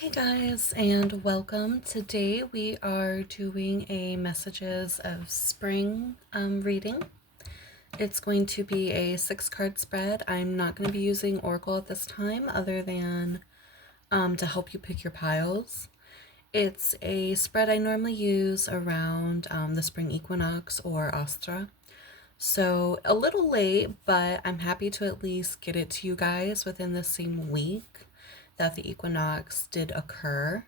Hey guys, and welcome. Today we are doing a Messages of Spring reading. It's going to be a 6 card spread. I'm not going to be using Oracle at this time other than to help you pick your piles. It's a spread I normally use around the spring equinox or Ostara. So a little late, but I'm happy to at least get it to you guys within the same week that the equinox did occur.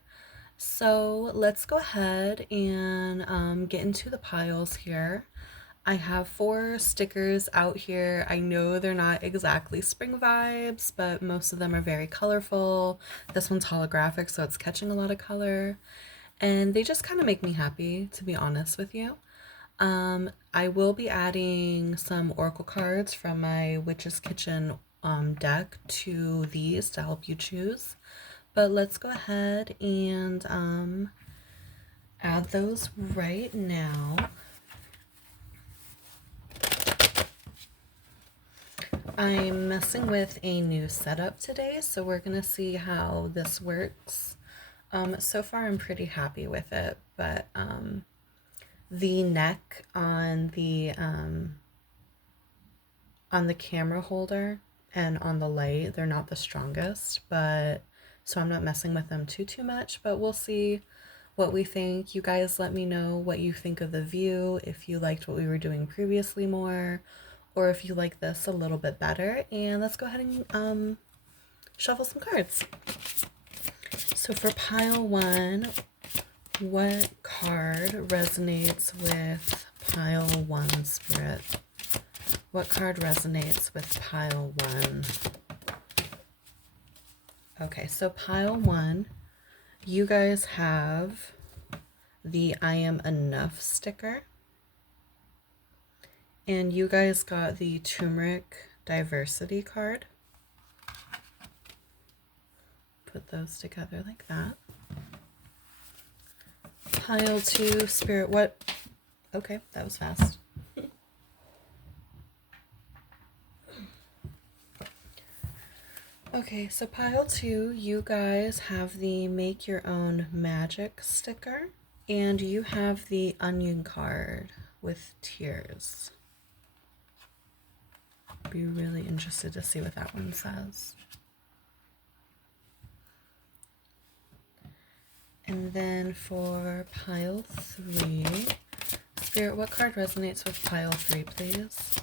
So let's go ahead and get into the piles here. I have 4 stickers out here. I know they're not exactly spring vibes, but most of them are very colorful. This one's holographic, so it's catching a lot of color. And they just kind of make me happy, to be honest with you. I will be adding some oracle cards from my Witch's Kitchen deck to these to help you choose. But let's go ahead and add those right now. I'm messing with a new setup today, so we're gonna see how this works. So far I'm pretty happy with it, but the neck on the camera holder and on the light, they're not the strongest, but so I'm not messing with them too much, but we'll see what we think. You guys let me know what you think of the view, if you liked what we were doing previously more, or if you like this a little bit better. And let's go ahead and shuffle some cards. So for pile 1, what card resonates with pile 1, Spirit? What card resonates with pile 1? Okay, so pile 1, you guys have the I Am Enough sticker. And you guys got the Turmeric Diversity card. Put those together like that. Pile 2, Spirit, what? Okay, that was fast. Okay, so pile 2, you guys have the Make Your Own Magic sticker. And you have the Onion card with tears. Be really interested to see what that one says. And then for pile 3, Spirit, what card resonates with pile 3, please?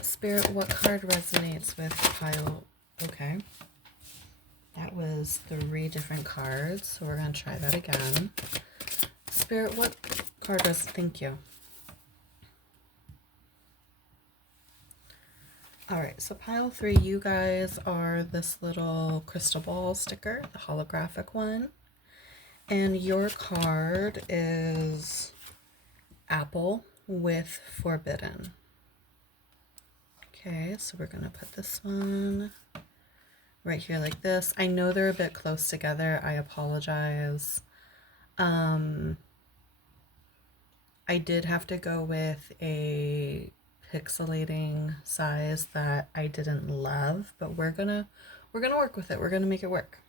Spirit, what card resonates with pile... Okay. That was 3 different cards, so we're going to try that again. Spirit, what card resonates... Thank you. Alright, so pile 3, you guys are this little crystal ball sticker, the holographic one. And your card is Apple with Forbidden. Okay, so we're going to put this one right here like this. I know they're a bit close together. I apologize. I did have to go with a pixelating size that I didn't love, but we're gonna work with it. We're gonna make it work.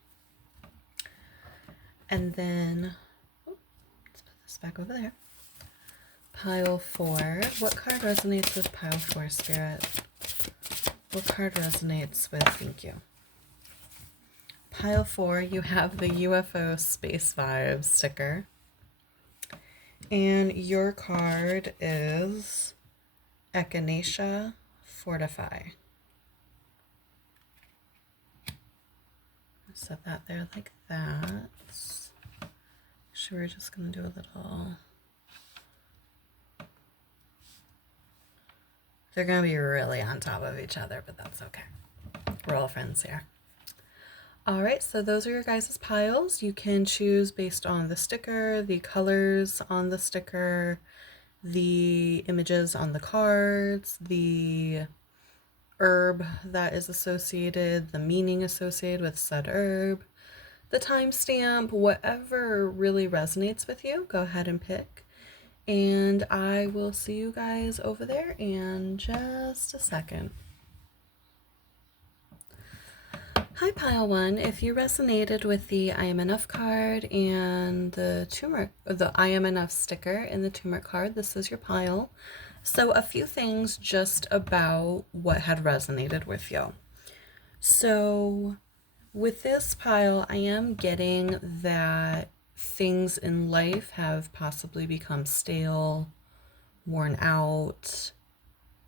And then let's put this back over there. Pile 4. What card resonates with pile 4, Spirit? What card resonates with... Thank you. Pile 4, you have the UFO Space Vibes sticker. And your card is Echinacea Fortify. Set that there like that. Actually, we're just going to do a little... They're going to be really on top of each other, but that's okay. We're all friends here. Alright, so those are your guys' piles. You can choose based on the sticker, the colors on the sticker, the images on the cards, the herb that is associated, the meaning associated with said herb, the timestamp, whatever really resonates with you, go ahead and pick. And I will see you guys over there in just a second. Hi, Pile One. If you resonated with the I Am Enough card and the I Am Enough sticker in the turmeric card, this is your pile. So, a few things just about what had resonated with you. So, with this pile, I am getting that things in life have possibly become stale, worn out.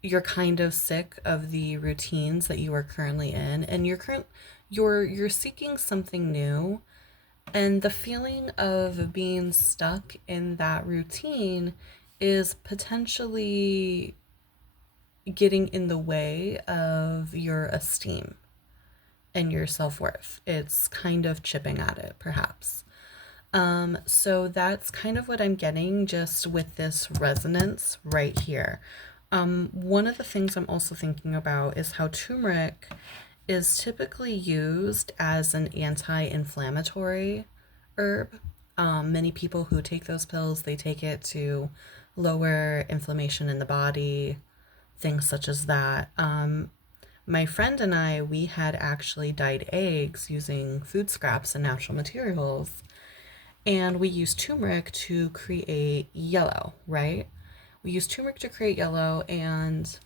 You're kind of sick of the routines that you are currently in, and you're seeking something new, and the feeling of being stuck in that routine is potentially getting in the way of your esteem and your self-worth. It's kind of chipping at it, perhaps. So that's kind of what I'm getting just with this resonance right here. One of the things I'm also thinking about is how turmeric is typically used as an anti-inflammatory herb. Many people who take those pills, they take it to lower inflammation in the body, things such as that. My friend and I, we had actually dyed eggs using food scraps and natural materials, and we used turmeric to create yellow, right? We used turmeric to create yellow, and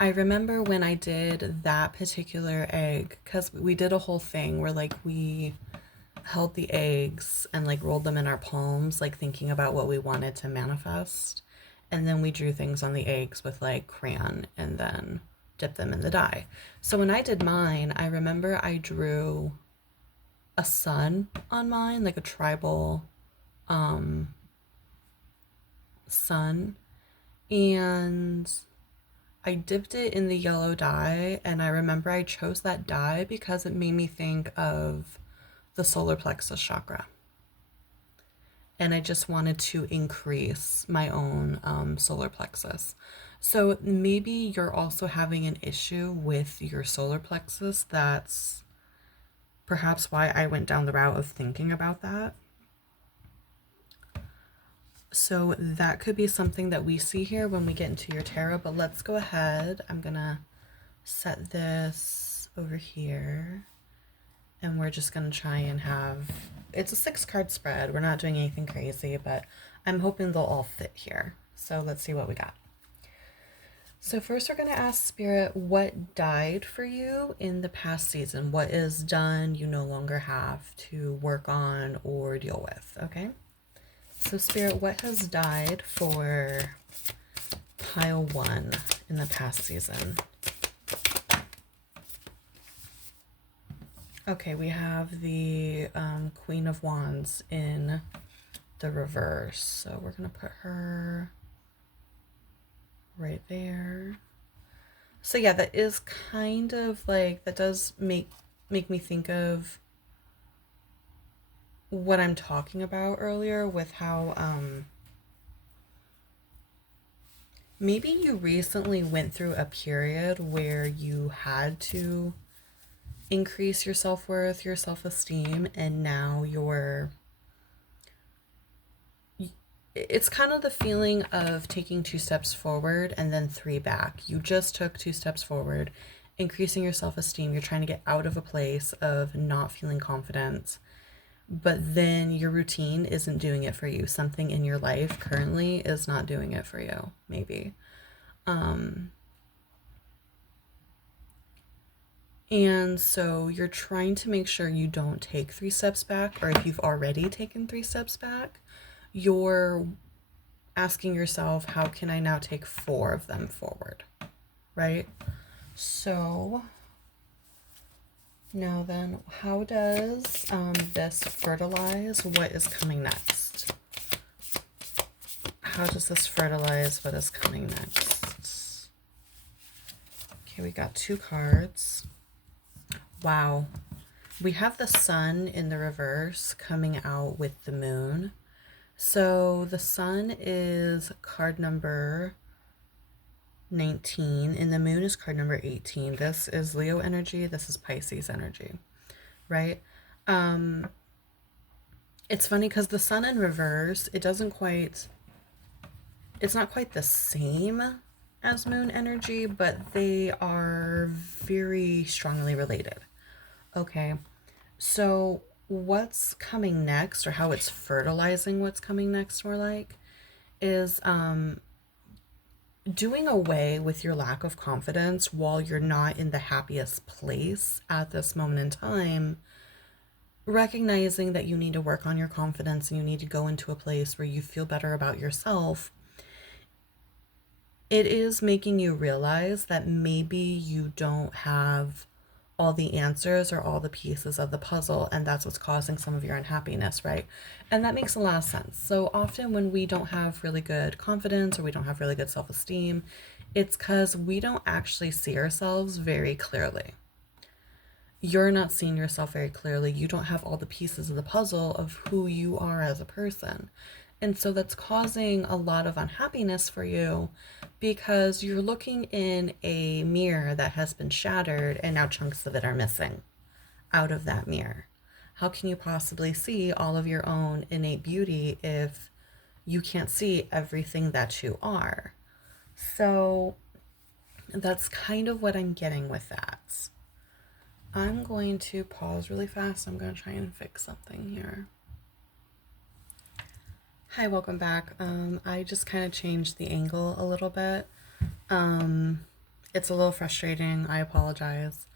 I remember when I did that particular egg, because we did a whole thing where like we held the eggs and like rolled them in our palms, like thinking about what we wanted to manifest. And then we drew things on the eggs with like crayon and then dipped them in the dye. So when I did mine, I remember I drew a sun on mine, like a tribal sun. And I dipped it in the yellow dye, and I remember I chose that dye because it made me think of the solar plexus chakra. And I just wanted to increase my own solar plexus. So maybe you're also having an issue with your solar plexus. That's perhaps why I went down the route of thinking about that. So that could be something that we see here when we get into your tarot, but let's go ahead. I'm gonna set this over here, and we're just gonna try and have, it's a 6-card spread. We're not doing anything crazy, but I'm hoping they'll all fit here. So let's see what we got. So first we're gonna ask Spirit, what died for you in the past season? What is done, you no longer have to work on or deal with, okay? So Spirit, what has died for pile 1 in the past season? Okay, we have the Queen of Wands in the reverse. So we're going to put her right there. So yeah, that is kind of like, that does make me think of what I'm talking about earlier with how maybe you recently went through a period where you had to increase your self-worth, your self-esteem, and now it's kind of the feeling of taking 2 steps forward and then 3 back. You just took 2 steps forward, increasing your self-esteem. You're trying to get out of a place of not feeling confident, but then your routine isn't doing it for you. Something in your life currently is not doing it for you, maybe. And so you're trying to make sure you don't take 3 steps back, or if you've already taken 3 steps back, you're asking yourself, how can I now take 4 of them forward, right? So now then, how does this fertilize what is coming next? How does this fertilize what is coming next? Okay, we got 2 cards. Wow. We have the sun in the reverse coming out with the moon. So the sun is card number 19 and the moon is card number 18. This is Leo energy. This is Pisces energy, right? It's funny because the sun in reverse, it's not quite the same as moon energy, but they are very strongly related. Okay, so what's coming next, or how it's fertilizing what's coming next, more like, is doing away with your lack of confidence while you're not in the happiest place at this moment in time, recognizing that you need to work on your confidence and you need to go into a place where you feel better about yourself. It is making you realize that maybe you don't have all the answers or all the pieces of the puzzle, and that's what's causing some of your unhappiness, right? And that makes a lot of sense. So often when we don't have really good confidence or we don't have really good self-esteem, it's because we don't actually see ourselves very clearly. You're not seeing yourself very clearly. You don't have all the pieces of the puzzle of who you are as a person. And so that's causing a lot of unhappiness for you because you're looking in a mirror that has been shattered and now chunks of it are missing out of that mirror. How can you possibly see all of your own innate beauty if you can't see everything that you are? So that's kind of what I'm getting with that. I'm going to pause really fast. I'm going to try and fix something here. Hi, welcome back. I just kind of changed the angle a little bit. It's a little frustrating. I apologize.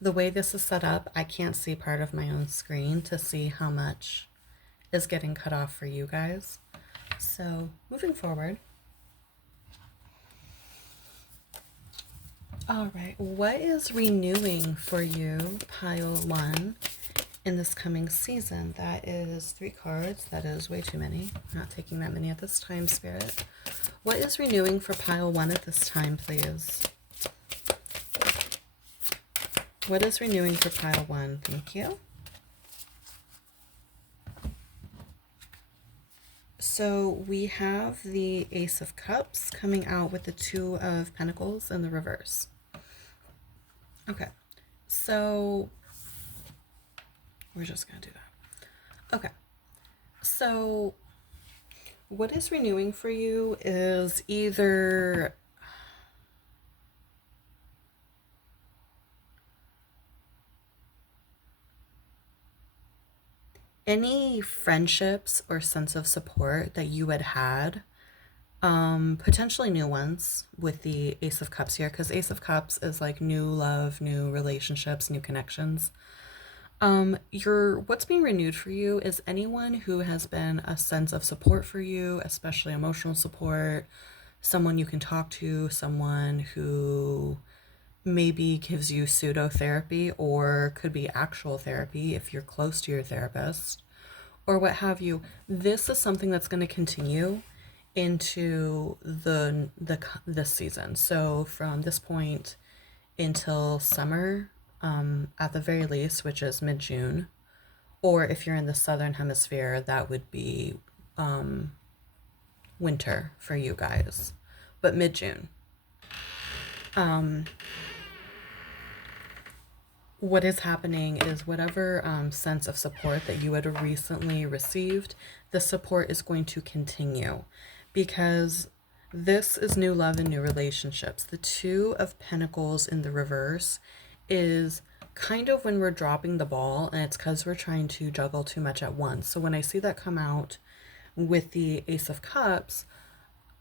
The way this is set up, I can't see part of my own screen to see how much is getting cut off for you guys. So moving forward. All right, what is renewing for you, pile one, in this coming season? That is 3 cards. That is way too many. I'm not taking that many at this time, Spirit. What is renewing for pile one at this time, please? What is renewing for pile one? Thank you. So we have the Ace of Cups coming out with the 2 of Pentacles in the reverse. Okay, so we're just going to do that. Okay, so what is renewing for you is either any friendships or sense of support that you had, potentially new ones with the Ace of Cups here, because Ace of Cups is like new love, new relationships, new connections. What's being renewed for you is anyone who has been a sense of support for you, especially emotional support, someone you can talk to, someone who maybe gives you pseudo therapy or could be actual therapy if you're close to your therapist or what have you. This is something that's going to continue into this season. So from this point until summer, at the very least, which is mid-June, or if you're in the southern hemisphere, that would be winter for you guys, but mid-June. What is happening is whatever sense of support that you had recently received, the support is going to continue because this is new love and new relationships. The 2 of Pentacles in the reverse is kind of when we're dropping the ball, and it's because we're trying to juggle too much at once. So when I see that come out with the Ace of Cups,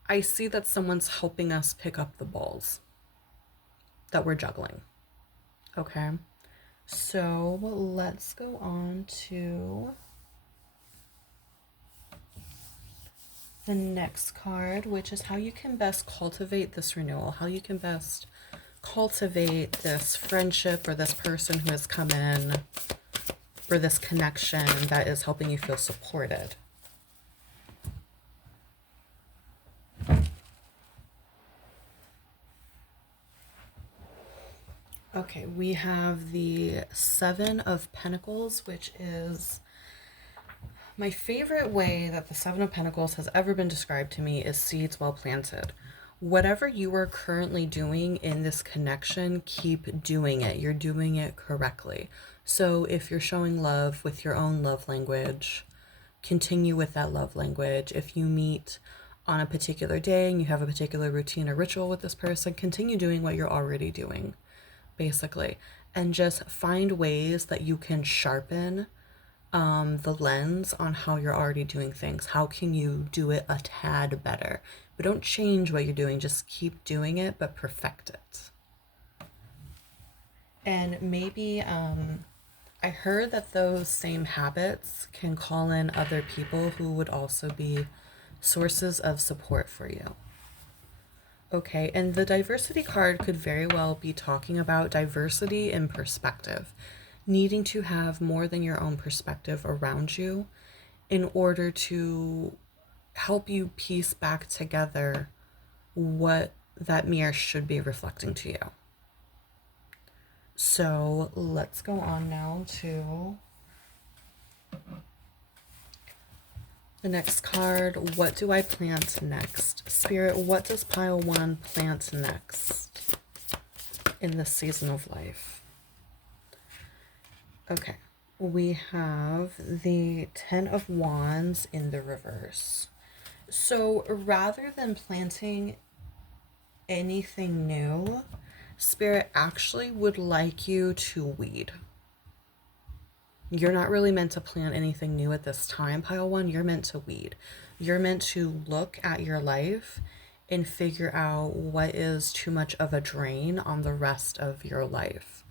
I see that someone's helping us pick up the balls that we're juggling. Okay, so let's go on to the next card, which is how you can best cultivate this renewal, how you can best cultivate this friendship or this person who has come in, or this connection that is helping you feel supported. Okay, we have the 7 of Pentacles, which is my favorite way that the 7 of Pentacles has ever been described to me is seeds well planted. Whatever you are currently doing in this connection, keep doing it. You're doing it correctly. So if you're showing love with your own love language, continue with that love language. If you meet on a particular day and you have a particular routine or ritual with this person, continue doing what you're already doing, basically. And just find ways that you can sharpen the lens on how you're already doing things. How can you do it a tad better? But don't change what you're doing, just keep doing it, but perfect it. And maybe I heard that those same habits can call in other people who would also be sources of support for you. Okay, and the diversity card could very well be talking about diversity in perspective, needing to have more than your own perspective around you in order to help you piece back together what that mirror should be reflecting to you. So let's go on now to the next card. What do I plant next? Spirit, what does pile 1 plant next in this season of life? Okay, we have the 10 of Wands in the reverse. So rather than planting anything new, Spirit actually would like you to weed. You're not really meant to plant anything new at this time, pile 1. You're meant to weed. You're meant to look at your life and figure out what is too much of a drain on the rest of your life.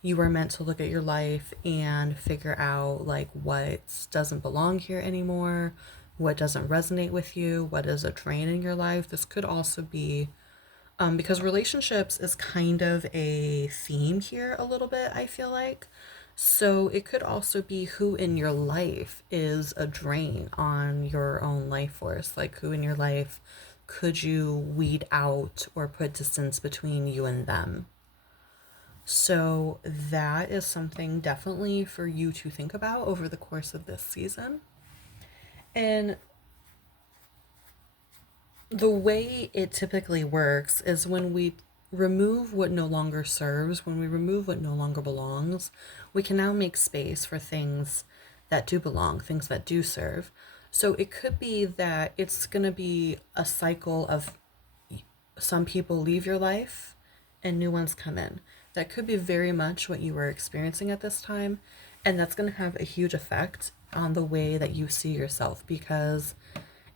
You are meant to look at your life and figure out like what doesn't belong here anymore, what doesn't resonate with you, what is a drain in your life. This could also be because relationships is kind of a theme here a little bit, I feel like. So it could also be who in your life is a drain on your own life force. Like who in your life could you weed out or put distance between you and them? So that is something definitely for you to think about over the course of this season. And the way it typically works is when we remove what no longer serves, when we remove what no longer belongs, we can now make space for things that do belong, things that do serve. So it could be that it's going to be a cycle of some people leave your life and new ones come in. That could be very much what you were experiencing at this time. And that's going to have a huge effect on the way that you see yourself, because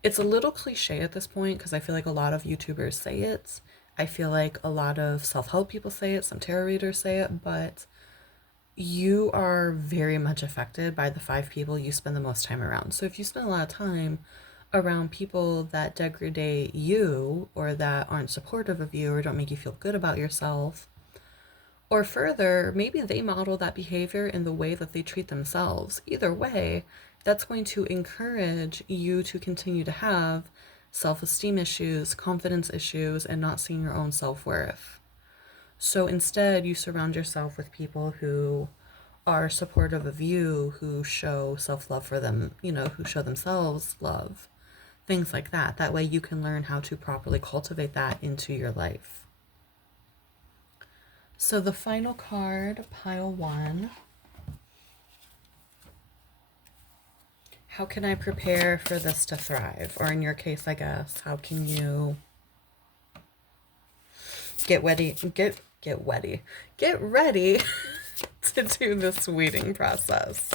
it's a little cliche at this point, because I feel like a lot of YouTubers say it. I feel like a lot of self-help people say it, some tarot readers say it, but you are very much affected by the 5 people you spend the most time around. So if you spend a lot of time around people that degrade you or that aren't supportive of you or don't make you feel good about yourself, or further, maybe they model that behavior in the way that they treat themselves. Either way, that's going to encourage you to continue to have self-esteem issues, confidence issues, and not seeing your own self-worth. So instead, you surround yourself with people who are supportive of you, who show self-love for them, who show themselves love, things like that. That way you can learn how to properly cultivate that into your life. So the final card, pile 1. How can I prepare for this to thrive? Or in your case, I guess, how can you get ready to do this weeding process?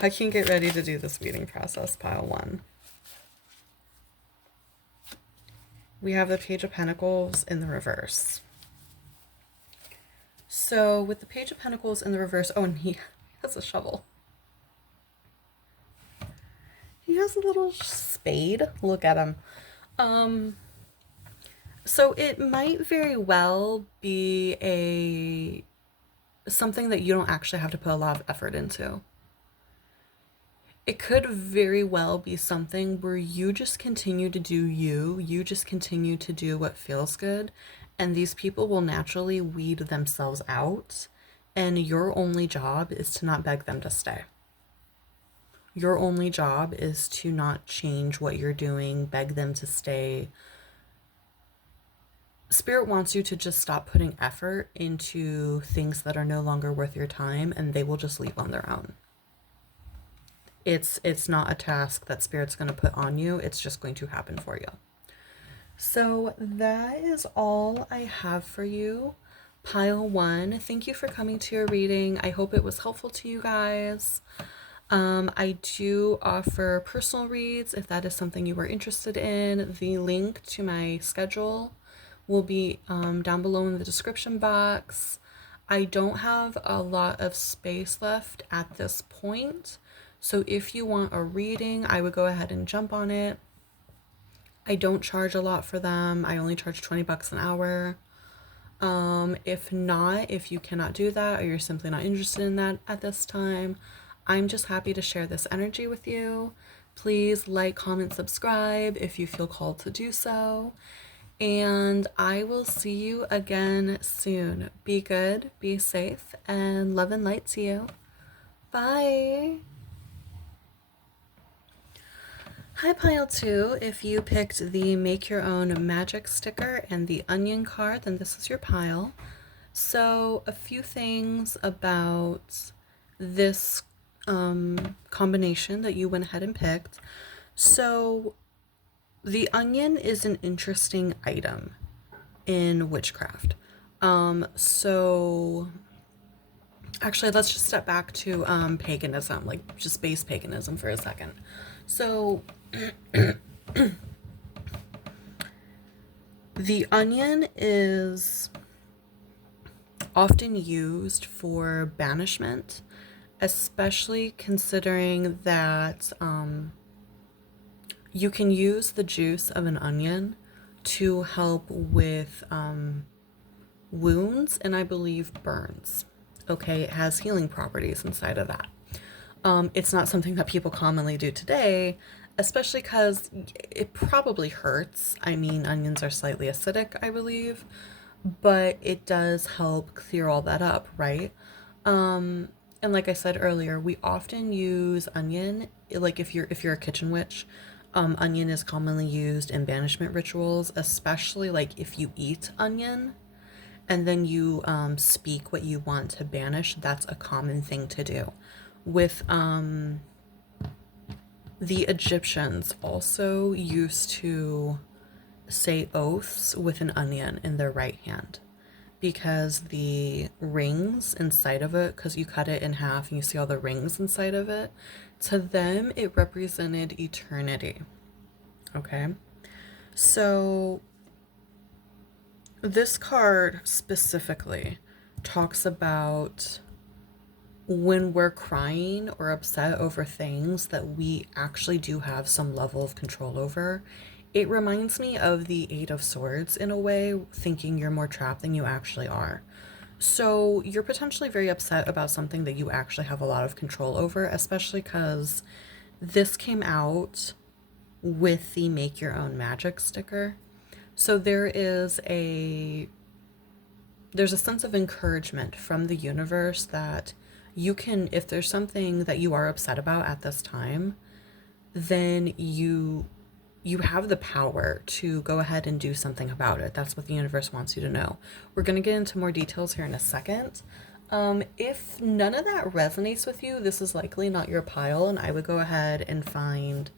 How can you get ready to do this weeding process, pile 1? We have the Page of Pentacles in the reverse. So with the Page of Pentacles in the reverse, oh, and he has a shovel. He has a little spade. Look at him. So it might very well be something that you don't actually have to put a lot of effort into. It could very well be something where you just continue to do you just continue to do what feels good, and these people will naturally weed themselves out, and your only job is to not beg them to stay. Your only job is to not change what you're doing, beg them to stay. Spirit wants you to just stop putting effort into things that are no longer worth your time, and they will just leave on their own. It's not a task that Spirit's going to put on you. It's just going to happen for you. So that is all I have for you. Pile one, thank you for coming to your reading. I hope it was helpful to you guys. I do offer personal reads if that is something you are interested in. The link to my schedule will be down below in the description box. I don't have a lot of space left at this point, so if you want a reading, I would go ahead and jump on it. I don't charge a lot for them. I only charge 20 bucks an hour. If not, if you cannot do that or you're simply not interested in that at this time, I'm just happy to share this energy with you. Please like, comment, subscribe if you feel called to do so. And I will see you again soon. Be good, be safe, and love and light to you. Bye. Hi Pile 2, if you picked the Make Your Own Magic sticker and the Onion card, then this is your pile. So a few things about this combination that you went ahead and picked. So the onion is an interesting item in witchcraft. So actually let's just step back to paganism, like just base paganism for a second. So the onion is often used for banishment, especially considering that you can use the juice of an onion to help with wounds and I believe burns. Okay, it has healing properties inside of that. It's not something that people commonly do today, especially because it probably hurts. I mean, onions are slightly acidic, I believe, but it does help clear all that up, right? And like I said earlier, we often use onion, like if you're a kitchen witch, onion is commonly used in banishment rituals, especially like if you eat onion and then you speak what you want to banish. That's a common thing to do. With the Egyptians also used to say oaths with an onion in their right hand, because the rings inside of it, because you cut it in half and you see all the rings inside of it, to them it represented eternity. Okay, so this card specifically talks about when we're crying or upset over things that we actually do have some level of control over. It reminds me of the Eight of Swords in a way, thinking you're more trapped than you actually are. So you're potentially very upset about something that you actually have a lot of control over, especially because this came out with the Make Your Own Magic sticker. So there's a sense of encouragement from the universe that you can, if there's something that you are upset about at this time, then you have the power to go ahead and do something about it. That's what the universe wants you to know. We're going to get into more details here in a second. If none of that resonates with you, this is likely not your pile, and I would go ahead and find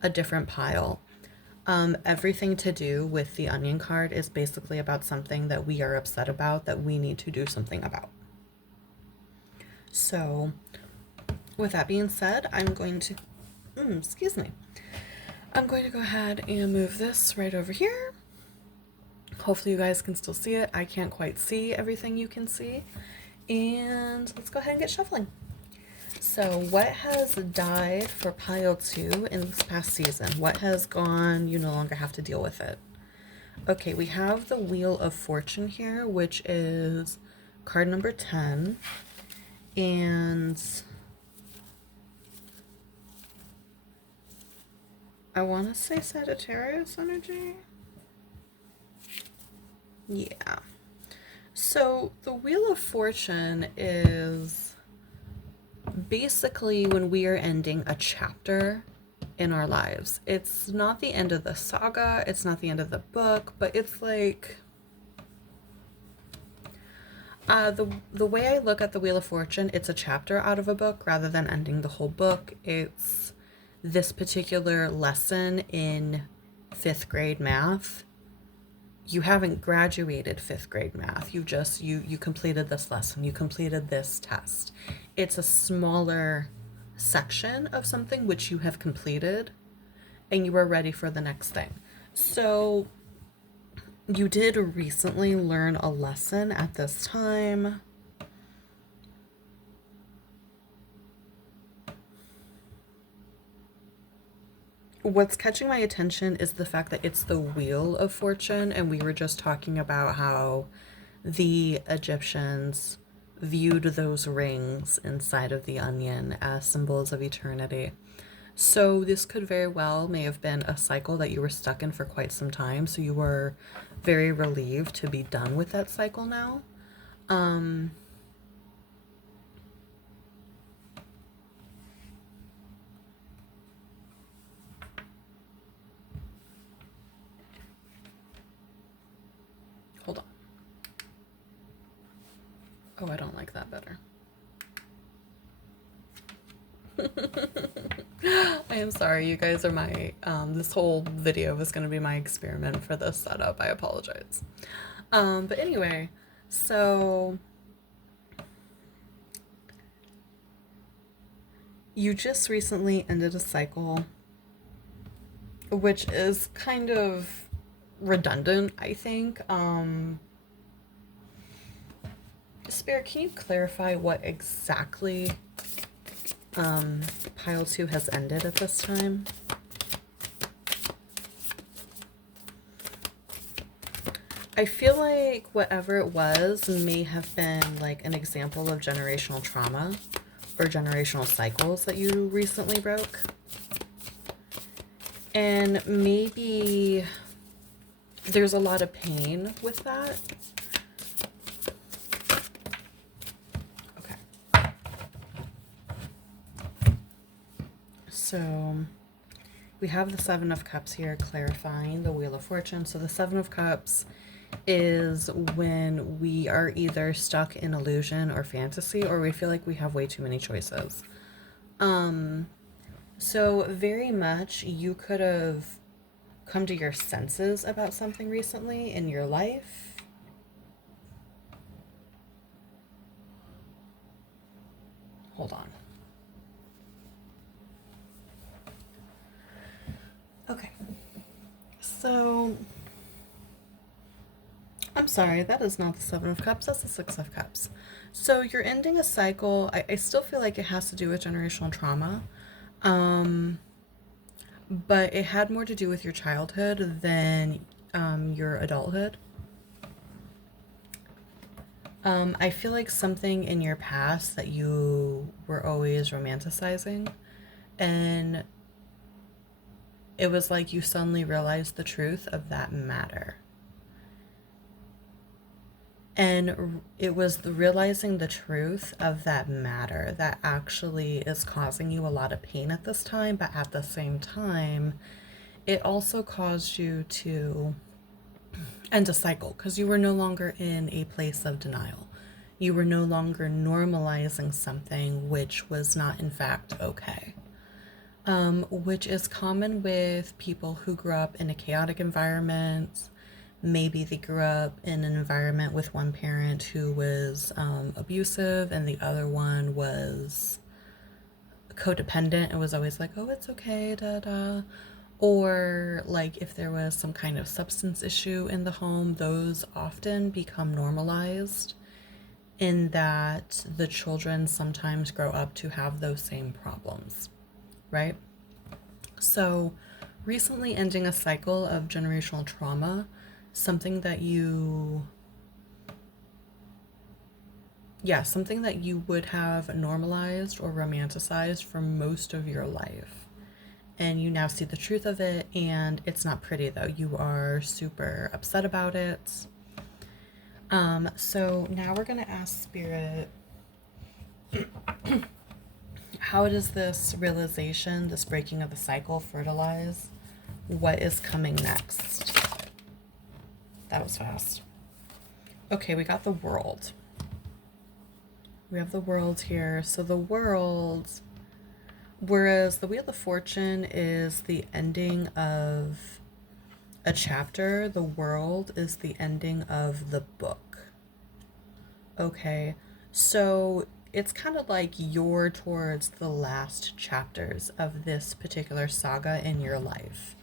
a different pile. Everything to do with the onion card is basically about something that we are upset about that we need to do something about. So with that being said, I'm going to I'm going to go ahead and move this right over here. Hopefully you guys can still see it. I can't quite see everything you can see. And let's go ahead and get shuffling. So what has died for pile 2 in this past season? What has gone? You no longer have to deal with it. Okay, we have the Wheel of Fortune here, which is card number 10. And I want to say Sagittarius energy. Yeah. So the Wheel of Fortune is basically when we are ending a chapter in our lives. It's not the end of the saga, it's not the end of the book, but it's like the way I look at the Wheel of Fortune, it's a chapter out of a book rather than ending the whole book. It's this particular lesson in 5th grade math you haven't graduated 5th grade math. You completed this lesson, you completed this test. It's a smaller section of something which you have completed, and you are ready for the next thing. So you did recently learn a lesson at this time. What's catching my attention is the fact that it's the Wheel of Fortune, and we were just talking about how the Egyptians viewed those rings inside of the onion as symbols of eternity. So this could very well may have been a cycle that you were stuck in for quite some time, so you were very relieved to be done with that cycle now. Hold on. Oh, I don't like that better. I am sorry, you guys are my, this whole video was going to be my experiment for this setup. I apologize. But anyway, so you just recently ended a cycle, which is kind of redundant, I think. Spirit, can you clarify what exactly pile 2 has ended at this time? I feel like whatever it was may have been like an example of generational trauma or generational cycles that you recently broke. And maybe there's a lot of pain with that. Okay. So we have the 7 of Cups here clarifying the Wheel of Fortune. So the 7 of Cups is when we are either stuck in illusion or fantasy, or we feel like we have way too many choices. So very much you could have come to your senses about something recently in your life. Hold on. Okay. So I'm sorry, that is not the 7 of Cups, that's the 6 of Cups. So you're ending a cycle. I still feel like it has to do with generational trauma. But it had more to do with your childhood than your adulthood. I feel like something in your past that you were always romanticizing, and it was like you suddenly realized the truth of that matter. And it was the realizing the truth of that matter that actually is causing you a lot of pain at this time, but at the same time, it also caused you to end a cycle because you were no longer in a place of denial. You were no longer normalizing something which was not, in fact, okay. Which is common with people who grew up in a chaotic environment. Maybe they grew up in an environment with one parent who was abusive and the other one was codependent and was always like, oh, it's okay, da da. Or like if there was some kind of substance issue in the home, those often become normalized in that the children sometimes grow up to have those same problems, right? So recently ending a cycle of generational trauma, something that you would have normalized or romanticized for most of your life. And you now see the truth of it, and it's not pretty though. You are super upset about it. So now we're gonna ask Spirit, how does this realization, this breaking of the cycle, fertilize what is coming next? That was fast. Okay, we got the World. We have the World here. So the World, whereas the Wheel of Fortune is the ending of a chapter, the world is the ending of the book. Okay, so it's kind of like you're towards the last chapters of this particular saga in your life.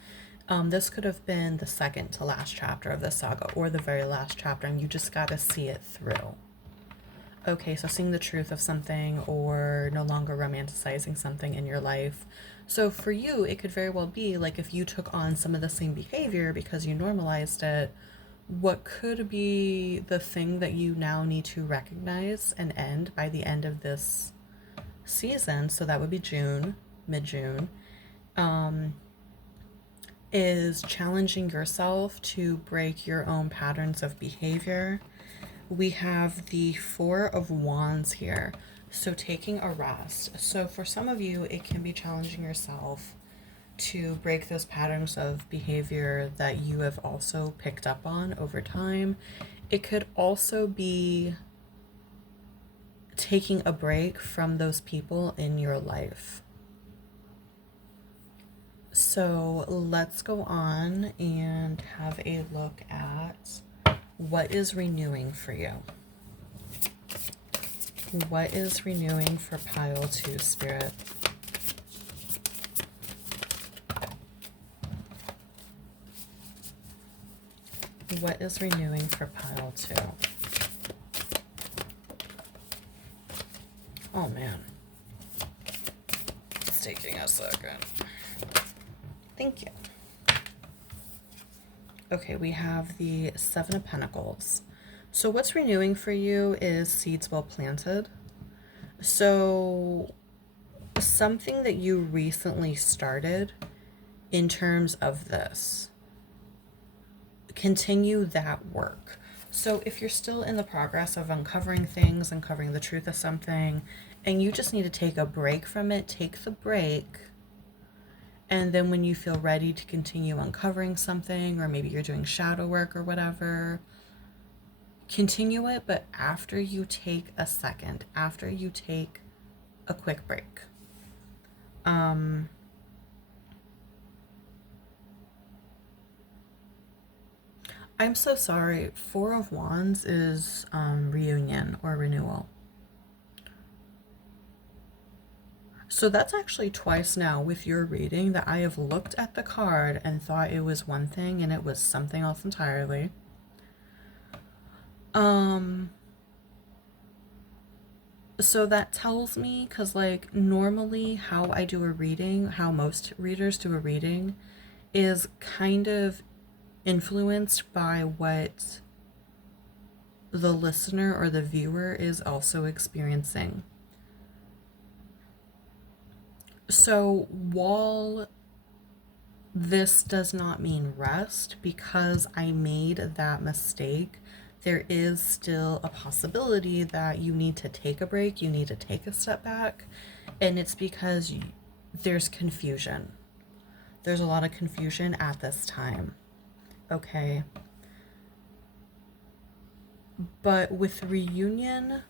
This could have been the second to last chapter of the saga or the very last chapter, and you just got to see it through. Okay, so seeing the truth of something or no longer romanticizing something in your life. So for you, it could very well be like if you took on some of the same behavior because you normalized it, what could be the thing that you now need to recognize and end by the end of this season? So that would be June, mid-June, is challenging yourself to break your own patterns of behavior. We have the Four of Wands here. So taking a rest. So for some of you, it can be challenging yourself to break those patterns of behavior that you have also picked up on over time. It could also be taking a break from those people in your life. So let's go on and have a look at what is renewing for you. What is renewing for pile 2, Spirit? What is renewing for pile 2? Oh man. It's taking a second. Thank you. Okay, we have the Seven of Pentacles. So what's renewing for you is seeds well planted. So something that you recently started in terms of this, continue that work. So if you're still in the progress of uncovering things, uncovering the truth of something, and you just need to take a break from it, take the break. And then when you feel ready to continue uncovering something, or maybe you're doing shadow work or whatever, continue it, but after you take a second, after you take a quick break. I'm so sorry. Four of Wands is reunion or renewal. So that's actually twice now with your reading that I have looked at the card and thought it was one thing and it was something else entirely. So that tells me, because like normally how I do a reading, how most readers do a reading, is kind of influenced by what the listener or the viewer is also experiencing. So while this does not mean rest, because I made that mistake, there is still a possibility that you need to take a break, you need to take a step back, and it's because there's confusion. There's a lot of confusion at this time, okay? But with reunion,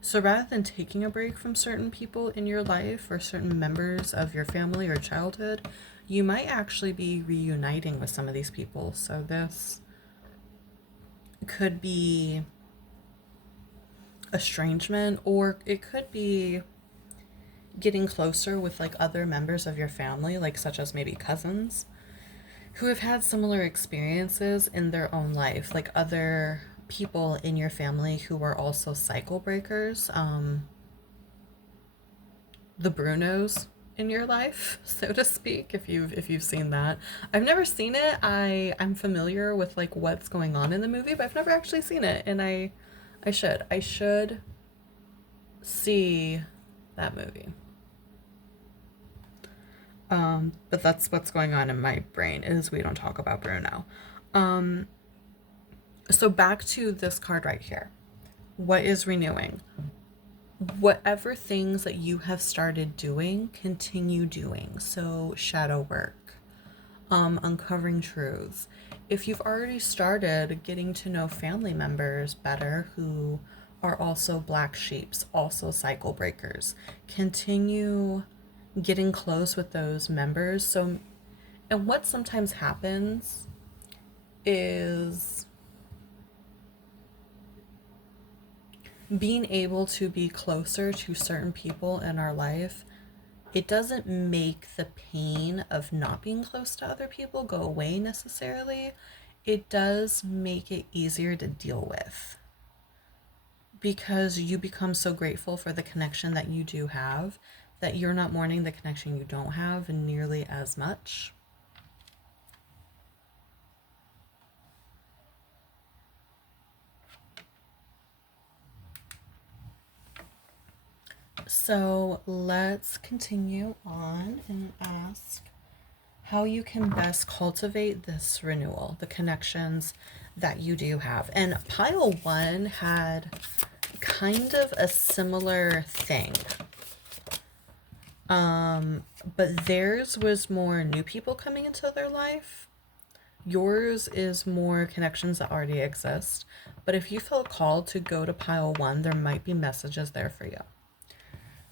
so rather than taking a break from certain people in your life or certain members of your family or childhood, you might actually be reuniting with some of these people. So this could be estrangement, or it could be getting closer with like other members of your family, like such as maybe cousins who have had similar experiences in their own life, like other people in your family who are also cycle breakers, the Brunos in your life, so to speak, if you've seen that. I've never seen it. I'm familiar with like what's going on in the movie, but I've never actually seen it, and I should see that movie. But that's what's going on in my brain, is we don't talk about Bruno. So back to this card right here. What is renewing? Whatever things that you have started doing, continue doing. So shadow work, uncovering truths. If you've already started getting to know family members better who are also black sheeps, also cycle breakers, continue getting close with those members. So, and what sometimes happens is being able to be closer to certain people in our life, it doesn't make the pain of not being close to other people go away necessarily. It does make it easier to deal with because you become so grateful for the connection that you do have that you're not mourning the connection you don't have nearly as much. So let's continue on and ask how you can best cultivate this renewal, the connections that you do have. And pile one had kind of a similar thing. But theirs was more new people coming into their life. Yours is more connections that already exist. But if you feel called to go to pile one, there might be messages there for you.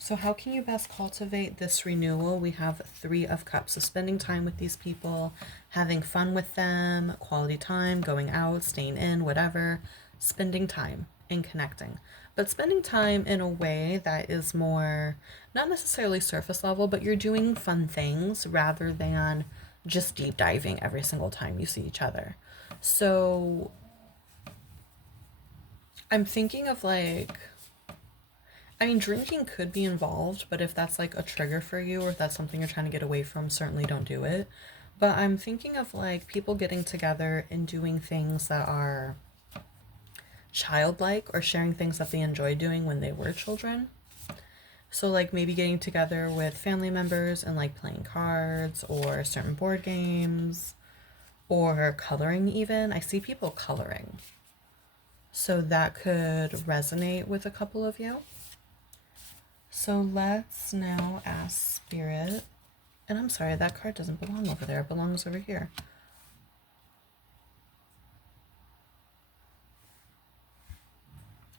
So how can you best cultivate this renewal? We have Three of Cups. So spending time with these people, having fun with them, quality time, going out, staying in, whatever. Spending time and connecting. But spending time in a way that is more, not necessarily surface level, but you're doing fun things rather than just deep diving every single time you see each other. So I'm thinking of like, I mean, drinking could be involved, but if that's like a trigger for you or if that's something you're trying to get away from, certainly don't do it. But I'm thinking of like people getting together and doing things that are childlike or sharing things that they enjoyed doing when they were children. So, like maybe getting together with family members and like playing cards or certain board games or coloring, even. I see people coloring. So, that could resonate with a couple of you. So let's now ask Spirit. And I'm sorry, that card doesn't belong over there. It belongs over here.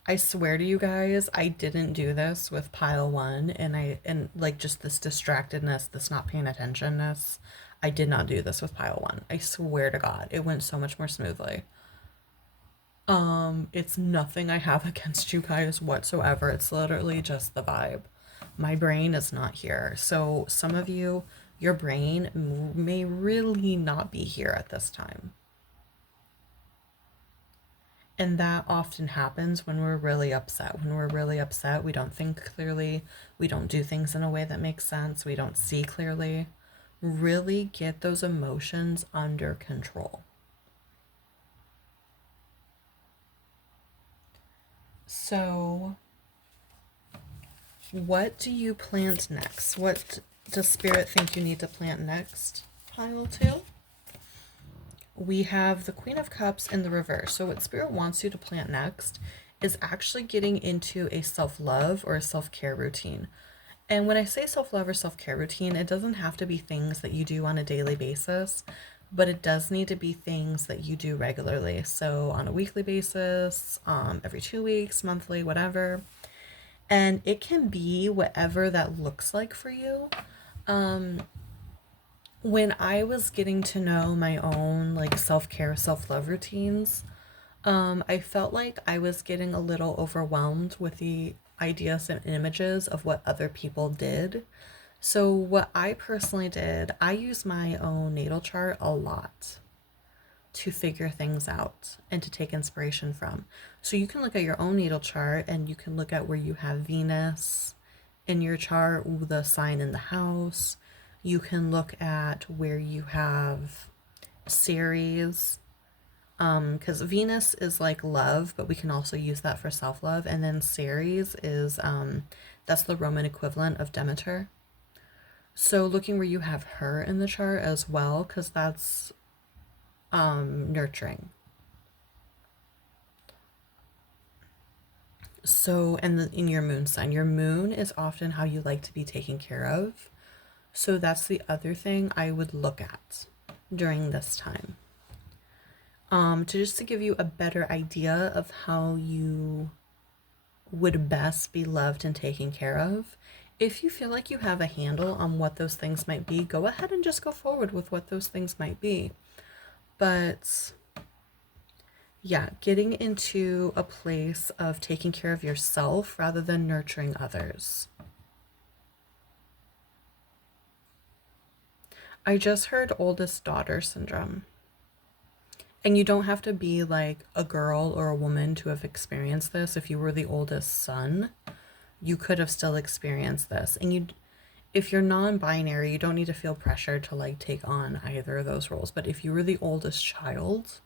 I swear to you guys, I didn't do this with pile one, and like just this distractedness, this not paying attentionness. I did not do this with pile one. I swear to God, it went so much more smoothly. It's nothing I have against you guys whatsoever. It's literally just the vibe. My brain is not here. So some of you, your brain may really not be here at this time. And that often happens when we're really upset. When we're really upset, we don't think clearly. We don't do things in a way that makes sense. We don't see clearly. Really get those emotions under control. So, what do you plant next? What does Spirit think you need to plant next? Pile two. We have the Queen of Cups in the reverse. So what Spirit wants you to plant next is actually getting into a self-love or a self-care routine. And when I say self-love or self-care routine, it doesn't have to be things that you do on a daily basis, but it does need to be things that you do regularly. So on a weekly basis, every 2 weeks, monthly, whatever. And it can be whatever that looks like for you. When I was getting to know my own like self-care, self-love routines, I felt like I was getting a little overwhelmed with the ideas and images of what other people did. So what I personally did, I use my own natal chart a lot to figure things out and to take inspiration from. So you can look at your own natal chart and you can look at where you have Venus in your chart, the sign in the house. You can look at where you have Ceres, because Venus is like love, but we can also use that for self-love. And then Ceres is that's the Roman equivalent of Demeter. So looking where you have her in the chart as well, because that's nurturing. So, and in your moon sign, your moon is often how you like to be taken care of. So that's the other thing I would look at during this time. To give you a better idea of how you would best be loved and taken care of If you feel like you have a handle on what those things might be, go ahead and just go forward with what those things might be. But yeah, getting into a place of taking care of yourself rather than nurturing others. I just heard oldest daughter syndrome. And you don't have to be like a girl or a woman to have experienced this. If you were the oldest son, you could have still experienced this. And if you're non-binary, you don't need to feel pressured to like take on either of those roles. But if you were the oldest child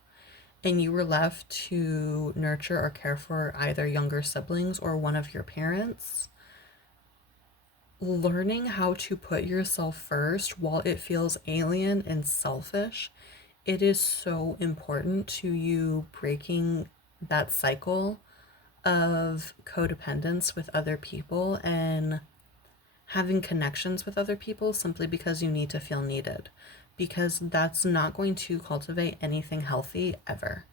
and you were left to nurture or care for either younger siblings or one of your parents, learning how to put yourself first while it feels alien and selfish, it is so important to you breaking that cycle of codependence with other people and having connections with other people simply because you need to feel needed, because that's not going to cultivate anything healthy ever.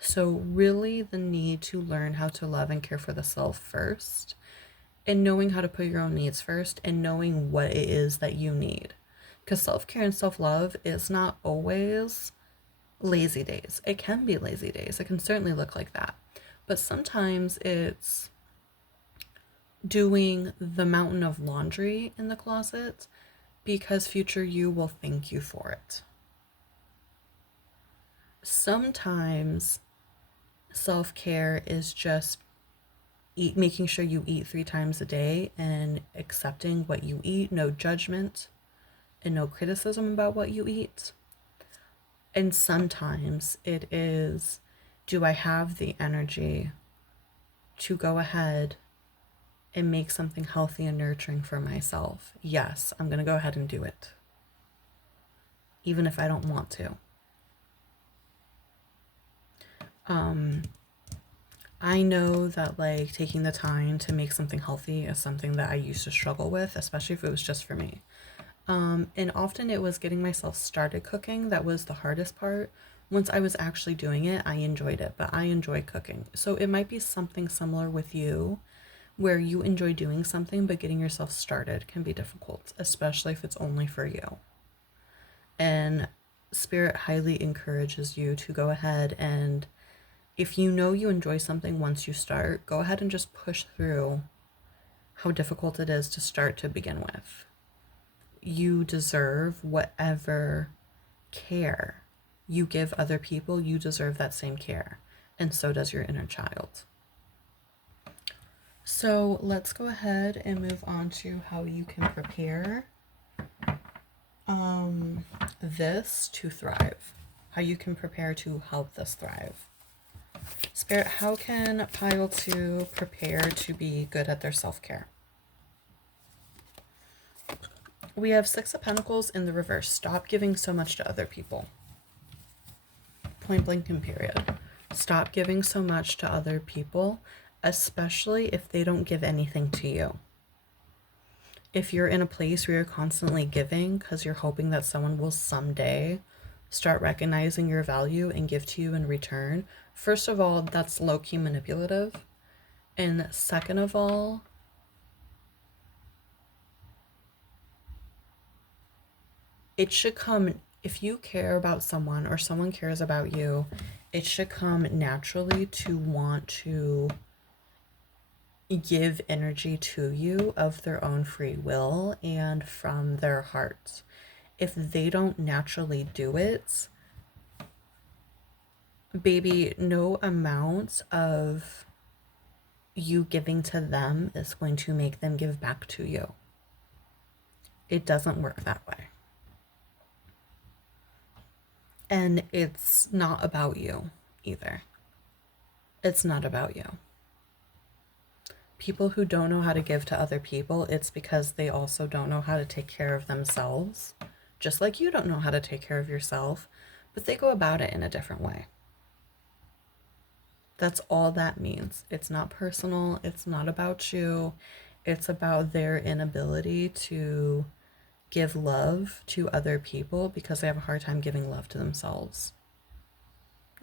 So really the need to learn how to love and care for the self first, and knowing how to put your own needs first, and knowing what it is that you need. Because self-care and self-love is not always lazy days. It can be lazy days. It can certainly look like that. But sometimes it's doing the mountain of laundry in the closet because future you will thank you for it. Sometimes self-care is just making sure you eat 3 times a day and accepting what you eat, no judgment and no criticism about what you eat. And sometimes it is, do I have the energy to go ahead and make something healthy and nurturing for myself? Yes, I'm going to go ahead and do it, even if I don't want to. I know that like taking the time to make something healthy is something that I used to struggle with, especially if it was just for me. And often it was getting myself started cooking that was the hardest part. Once I was actually doing it, I enjoyed it, but I enjoy cooking. So it might be something similar with you, where you enjoy doing something, but getting yourself started can be difficult, especially if it's only for you. And Spirit highly encourages you to go ahead and, if you know you enjoy something once you start, go ahead and just push through how difficult it is to start to begin with. You deserve whatever care you give other people. You deserve that same care, and so does your inner child. So let's go ahead and move on to how you can prepare this to thrive. How you can prepare to help this thrive. Spirit, how can Pile 2 prepare to be good at their self-care? We have 6 of Pentacles in the reverse. Stop giving so much to other people. Point blank and period. Stop giving so much to other people, especially if they don't give anything to you. If you're in a place where you're constantly giving because you're hoping that someone will someday start recognizing your value and give to you in return, first of all, that's low-key manipulative. And second of all, it should come, if you care about someone or someone cares about you, it should come naturally to want to give energy to you of their own free will and from their hearts. If they don't naturally do it, baby, no amount of you giving to them is going to make them give back to you. It doesn't work that way. And it's not about you either. It's not about you. People who don't know how to give to other people, it's because they also don't know how to take care of themselves. Just like you don't know how to take care of yourself, but they go about it in a different way. That's all that means. It's not personal. It's not about you. It's about their inability to give love to other people because they have a hard time giving love to themselves.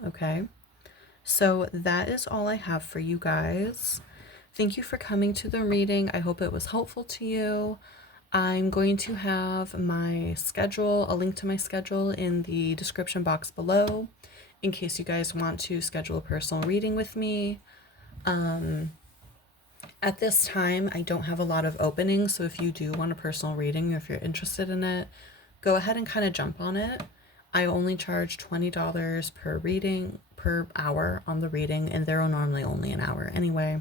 Okay? So that is all I have for you guys. thank you for coming to the reading. I hope it was helpful to you. I'm going to have my schedule, a link to my schedule in the description box below in case you guys want to schedule a personal reading with me. At this time, I don't have a lot of openings, so if you do want a personal reading, or if you're interested in it, go ahead and kind of jump on it. I only charge $20 per reading, per hour on the reading, and they're normally only an hour anyway.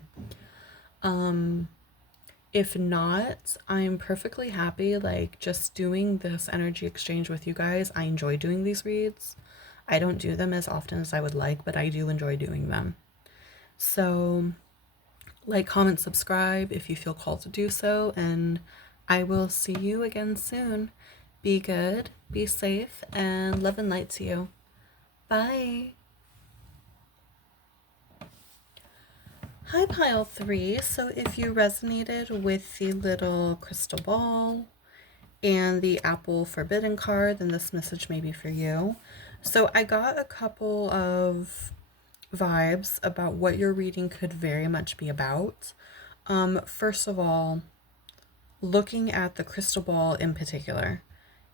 If not, I'm perfectly happy like just doing this energy exchange with you guys. I enjoy doing these reads. I don't do them as often as I would like, but I do enjoy doing them. So like, comment, subscribe if you feel called to do so, and I will see you again soon. Be good, be safe, and love and light to you. Bye. Hi, pile 3. So if you resonated with the little crystal ball and the apple forbidden card, then this message may be for you. So I got a couple of vibes about what your reading could very much be about. First of all, looking at the crystal ball in particular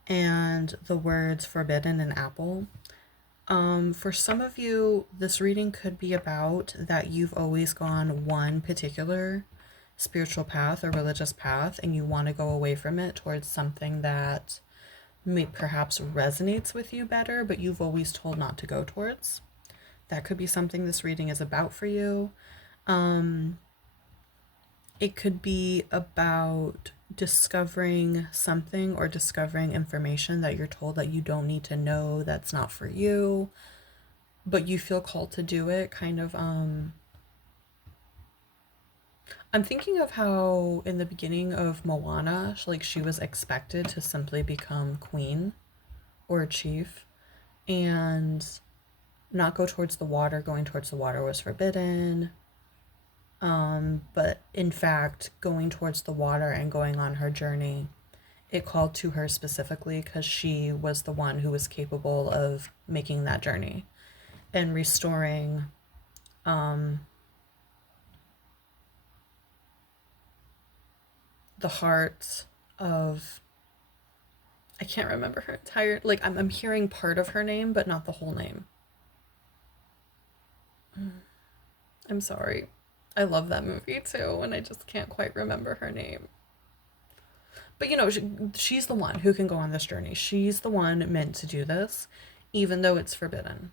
and the words forbidden and apple, for some of you, this reading could be about that you've always gone one particular spiritual path or religious path and you want to go away from it towards something that may perhaps resonates with you better, but you've always told not to go towards. That could be something this reading is about for you. It could be about discovering something or discovering information that you're told that you don't need to know, that's not for you, but you feel called to do it. Kind of, I'm thinking of how in the beginning of Moana, she was expected to simply become queen or a chief and not go towards the water. Going towards the water was forbidden. But in fact, going towards the water and going on her journey, it called to her specifically because she was the one who was capable of making that journey and restoring the heart of, I can't remember her entire, I'm hearing part of her name, but not the whole name. I'm sorry. I love that movie too, and I just can't quite remember her name. But she's the one who can go on this journey. She's the one meant to do this, even though it's forbidden.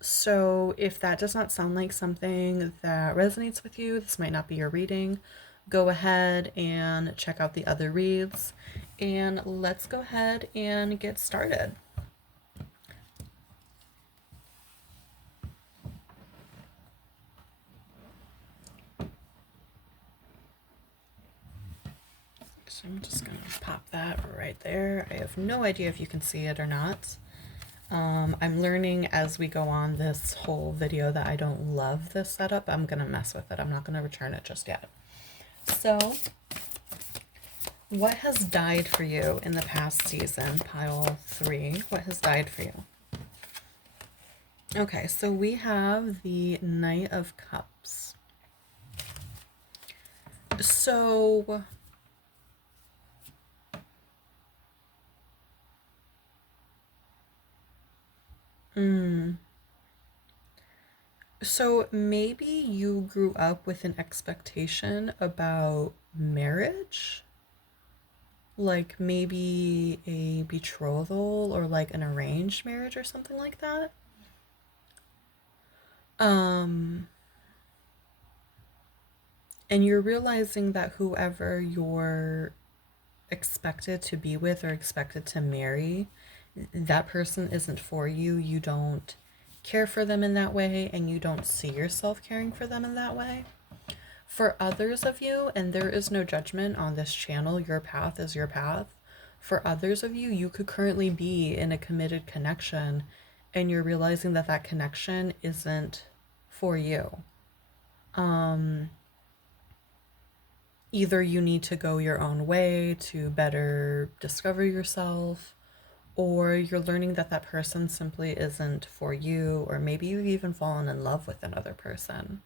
So if that does not sound like something that resonates with you, this might not be your reading. Go ahead and check out the other reads, and let's go ahead and get started. So I'm just gonna pop that right there. I have no idea if you can see it or not. I'm learning as we go on this whole video that I don't love this setup. I'm gonna mess with it. I'm not gonna return it just yet. So, what has died for you in the past season, pile 3? What has died for you? Okay, so we have the Knight of Cups. So, so maybe you grew up with an expectation about marriage, like maybe a betrothal or like an arranged marriage or something like that. And you're realizing that whoever you're expected to be with or expected to marry, that person isn't for you. You don't care for them in that way, and you don't see yourself caring for them in that way. For others of you, and there is no judgment on this channel, your path is your path. For others of you, you could currently be in a committed connection and you're realizing that that connection isn't for you. Either you need to go your own way to better discover yourself, or you're learning that that person simply isn't for you, or maybe you've even fallen in love with another person.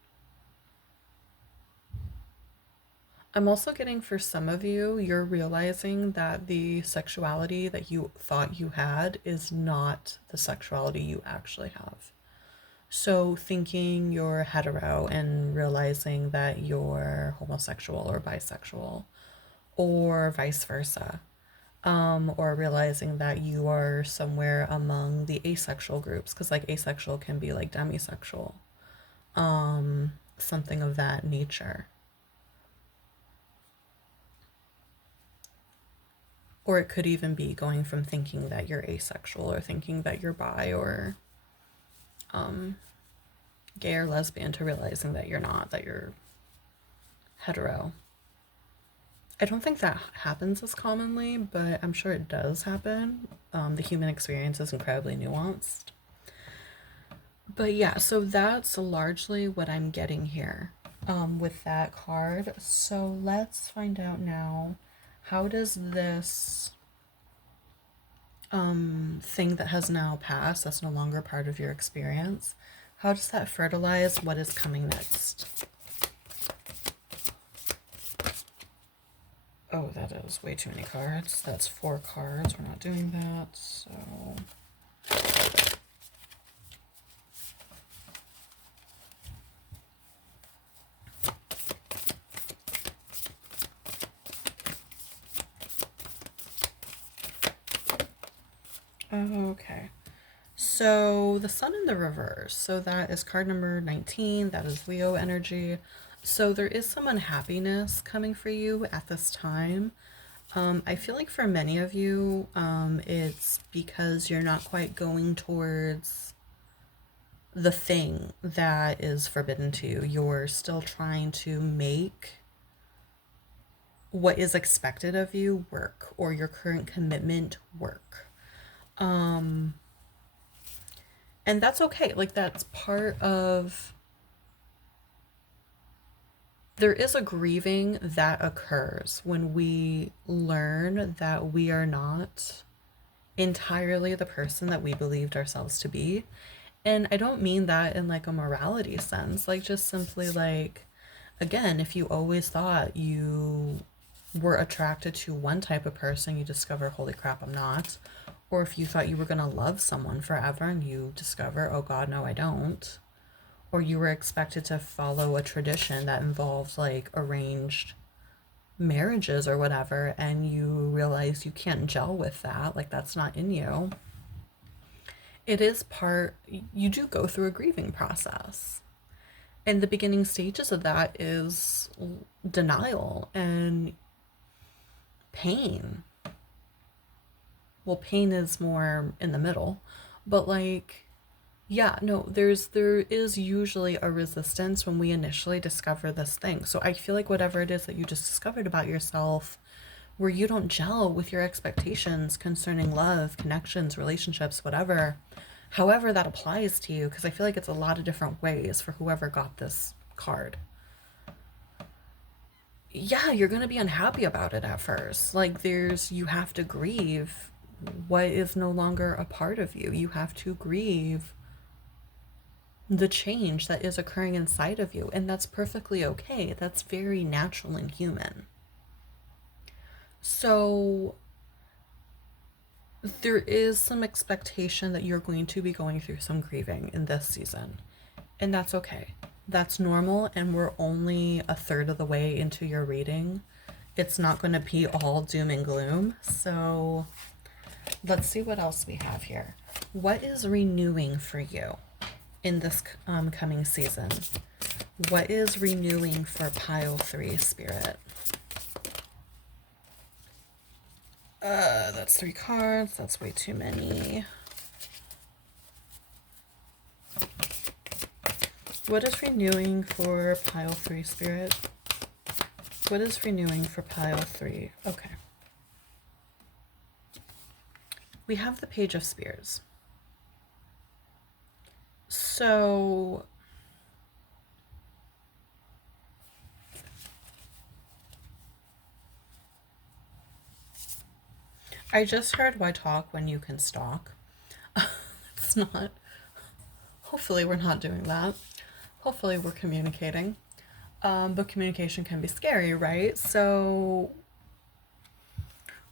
I'm also getting for some of you, you're realizing that the sexuality that you thought you had is not the sexuality you actually have. So, thinking you're hetero and realizing that you're homosexual or bisexual, or vice versa, or realizing that you are somewhere among the asexual groups, because like asexual can be like demisexual, something of that nature. Or it could even be going from thinking that you're asexual or thinking that you're bi or gay or lesbian to realizing that you're not, that you're hetero. I don't think that happens as commonly, but I'm sure it does happen. The human experience is incredibly nuanced. But yeah, so that's largely what I'm getting here with that card. So let's find out now, how does this thing that has now passed, that's no longer part of your experience, how does that fertilize what is coming next? Oh, that is way too many cards. That's 4 cards. We're not doing that, so... Okay. So the sun in the reverse. So that is card number 19. That is Leo energy. So there is some unhappiness coming for you at this time. I feel like for many of you, it's because you're not quite going towards the thing that is forbidden to you. You're still trying to make what is expected of you work, or your current commitment work. And that's okay. Like, that's part of... There is a grieving that occurs when we learn that we are not entirely the person that we believed ourselves to be. And I don't mean that in like a morality sense, like just simply like, again, if you always thought you were attracted to one type of person, you discover, holy crap, I'm not. Or if you thought you were going to love someone forever and you discover, oh God, no, I don't. Or you were expected to follow a tradition that involves like arranged marriages or whatever, and you realize you can't gel with that, like that's not in you. It is part, you do go through a grieving process. And the beginning stages of that is denial and pain. Well, pain is more in the middle, but like, yeah, no, there is usually a resistance when we initially discover this thing. So I feel like whatever it is that you just discovered about yourself, where you don't gel with your expectations concerning love, connections, relationships, whatever, however that applies to you, because I feel like it's a lot of different ways for whoever got this card. Yeah, you're going to be unhappy about it at first. Like, you have to grieve what is no longer a part of you. You have to grieve the change that is occurring inside of you, and that's perfectly okay. That's very natural and human. So there is some expectation that you're going to be going through some grieving in this season, and that's okay. That's normal, and we're only a third of the way into your reading. It's not going to be all doom and gloom. So let's see what else we have here. What is renewing for you in this coming season? What is renewing for pile 3 spirit? That's 3 cards. That's way too many. What is renewing for pile 3 spirit? What is renewing for pile 3? Okay. We have the Page of Spears. So I just heard, why talk when you can stalk? It's not. Hopefully we're not doing that. Hopefully we're communicating. but communication can be scary, right? So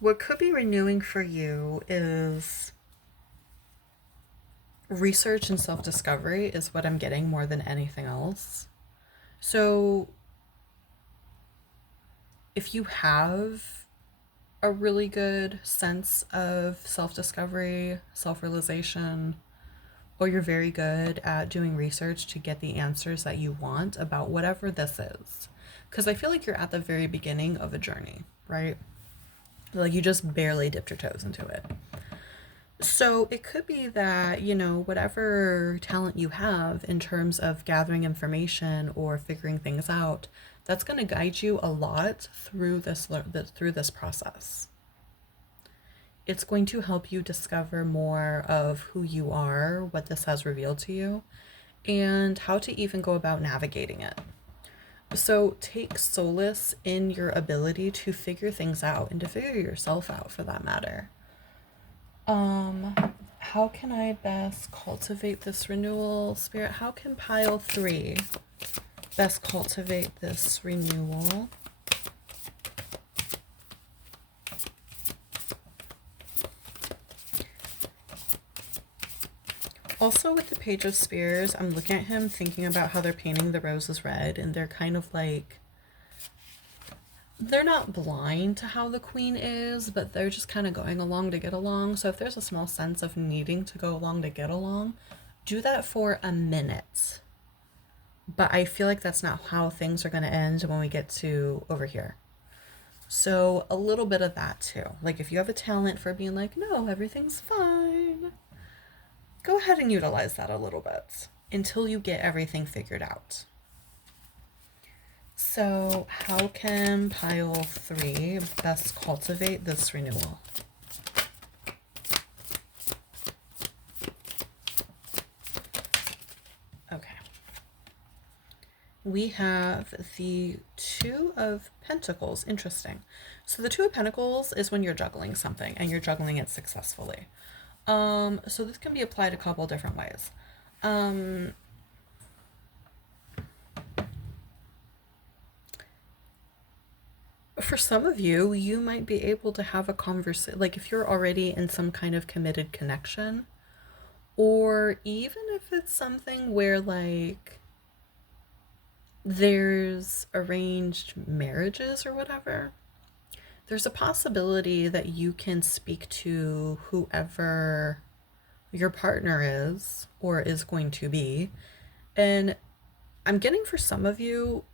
what could be renewing for you is research and self-discovery is what I'm getting more than anything else. So if you have a really good sense of self-discovery, self-realization, or you're very good at doing research to get the answers that you want about whatever this is. Because I feel like you're at the very beginning of a journey, right? Like you just barely dipped your toes into it. So it could be that, whatever talent you have in terms of gathering information or figuring things out, that's going to guide you a lot through this process. It's going to help you discover more of who you are, what this has revealed to you, and how to even go about navigating it. So take solace in your ability to figure things out and to figure yourself out for that matter. Um, how can I best cultivate this renewal, Spirit? How can pile 3 best cultivate this renewal? Also with the Page of Spears, I'm looking at him thinking about how they're painting the roses red, and they're kind of like, they're not blind to how the queen is, but they're just kind of going along to get along. So if there's a small sense of needing to go along to get along, do that for a minute. But I feel like that's not how things are going to end when we get to over here. So a little bit of that too. Like if you have a talent for being like, no, everything's fine, go ahead and utilize that a little bit until you get everything figured out. So how can pile 3 best cultivate this renewal? Okay. We have the 2 of Pentacles. Interesting. So the 2 of Pentacles is when you're juggling something and you're juggling it successfully. So this can be applied a couple different ways. For some of you, you might be able to have a conversation, like if you're already in some kind of committed connection, or even if it's something where like there's arranged marriages or whatever, there's a possibility that you can speak to whoever your partner is or is going to be. And I'm getting for some of you,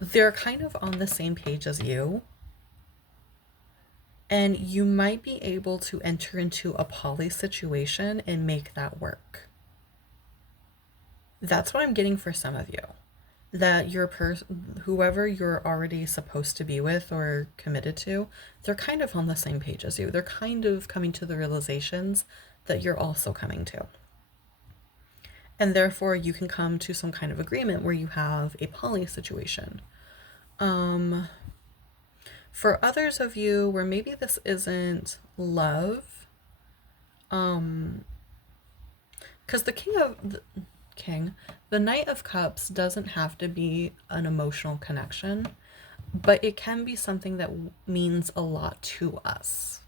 they're kind of on the same page as you. And you might be able to enter into a poly situation and make that work. That's what I'm getting for some of you. That your whoever you're already supposed to be with or committed to, they're kind of on the same page as you. They're kind of coming to the realizations that you're also coming to. And therefore you can come to some kind of agreement where you have a poly situation. For others of you where maybe this isn't love, because the Knight of Cups doesn't have to be an emotional connection, but it can be something that means a lot to us.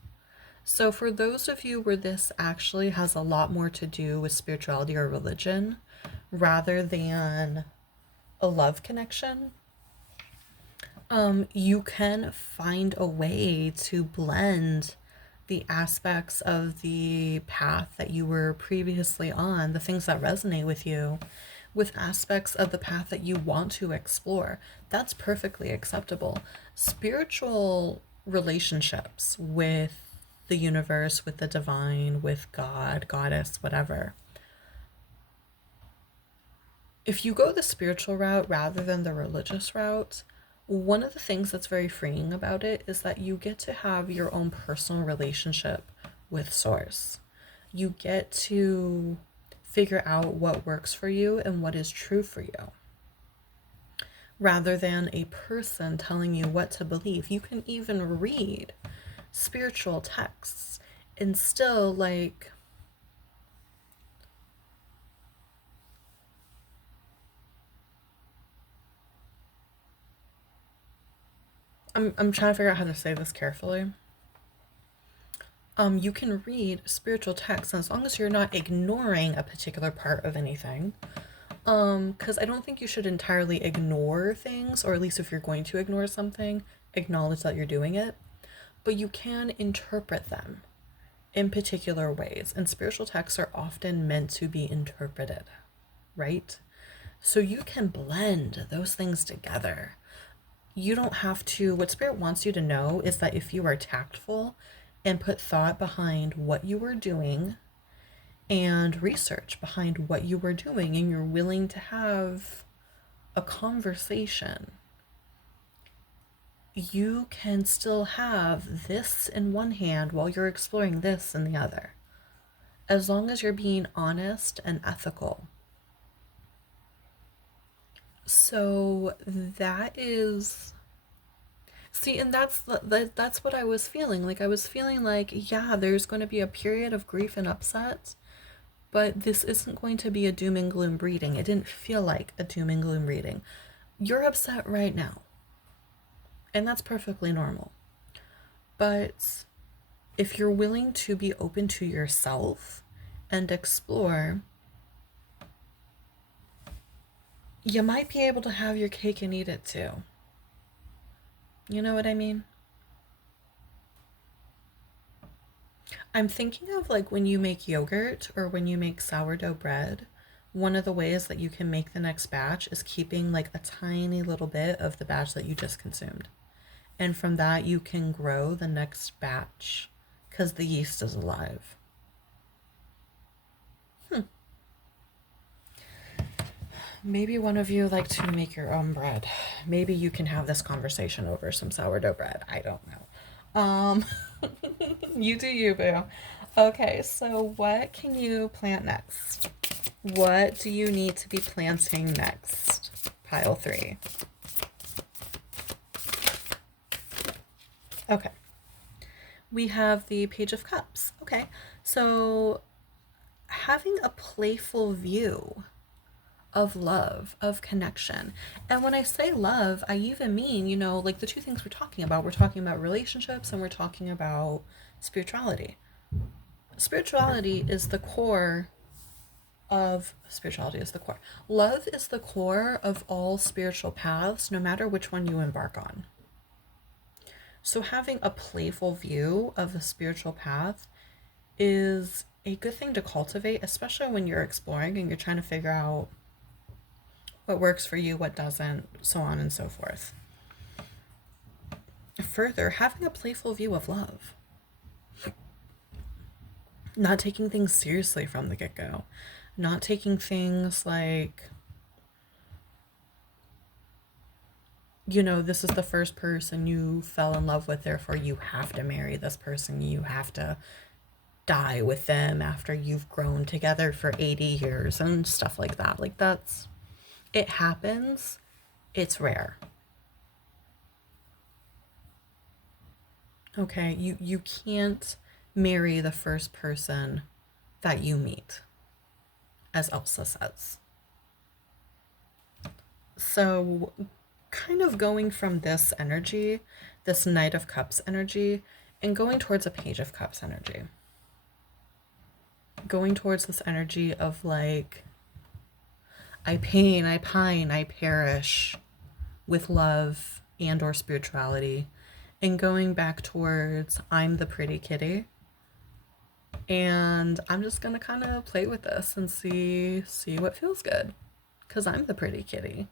So for those of you where this actually has a lot more to do with spirituality or religion rather than a love connection, you can find a way to blend the aspects of the path that you were previously on, the things that resonate with you, with aspects of the path that you want to explore. That's perfectly acceptable. Spiritual relationships with the universe, with the divine, with God, goddess, whatever. If you go the spiritual route rather than the religious route, one of the things that's very freeing about it is that you get to have your own personal relationship with Source. You get to figure out what works for you and what is true for you, rather than a person telling you what to believe. You can even read spiritual texts and still like I'm trying to figure out how to say this carefully. You can read spiritual texts as long as you're not ignoring a particular part of anything. Because I don't think you should entirely ignore things, or at least if you're going to ignore something, acknowledge that you're doing it. But you can interpret them in particular ways, and spiritual texts are often meant to be interpreted, right? So you can blend those things together. You don't have to, what Spirit wants you to know is that if you are tactful and put thought behind what you are doing and research behind what you are doing, and you're willing to have a conversation, you can still have this in one hand while you're exploring this in the other, as long as you're being honest and ethical. So that is, see, and that's what I was feeling. Like I was feeling like, yeah, there's going to be a period of grief and upset, but this isn't going to be a doom and gloom reading. It didn't feel like a doom and gloom reading. You're upset right now, and that's perfectly normal. But if you're willing to be open to yourself and explore, you might be able to have your cake and eat it too. You know what I mean? I'm thinking of like when you make yogurt or when you make sourdough bread, one of the ways that you can make the next batch is keeping like a tiny little bit of the batch that you just consumed. And from that, you can grow the next batch because the yeast is alive. Maybe one of you like to make your own bread. Maybe you can have this conversation over some sourdough bread. I don't know. You do you, boo. Okay, so what can you plant next? What do you need to be planting next? Pile 3. Okay. We have the Page of Cups. Okay, so having a playful view of love, of connection. And when I say love, I even mean, like the two things we're talking about. We're talking about relationships and we're talking about spirituality. Spirituality is the core of spirituality is the core. Love is the core of all spiritual paths, no matter which one you embark on. So having a playful view of the spiritual path is a good thing to cultivate, especially when you're exploring and you're trying to figure out what works for you, what doesn't, so on and so forth. Further, having a playful view of love. Not taking things seriously from the get-go. Not taking things like, this is the first person you fell in love with, therefore you have to marry this person. You have to die with them after you've grown together for 80 years and stuff like that. Like it happens. It's rare. Okay, you can't marry the first person that you meet, as Elsa says. So kind of going from this energy, this Knight of Cups energy, and going towards a Page of Cups energy. Going towards this energy of like, I pain, I pine, I perish with love and or spirituality, and going back towards I'm the pretty kitty. And I'm just gonna kind of play with this and see what feels good, because I'm the pretty kitty.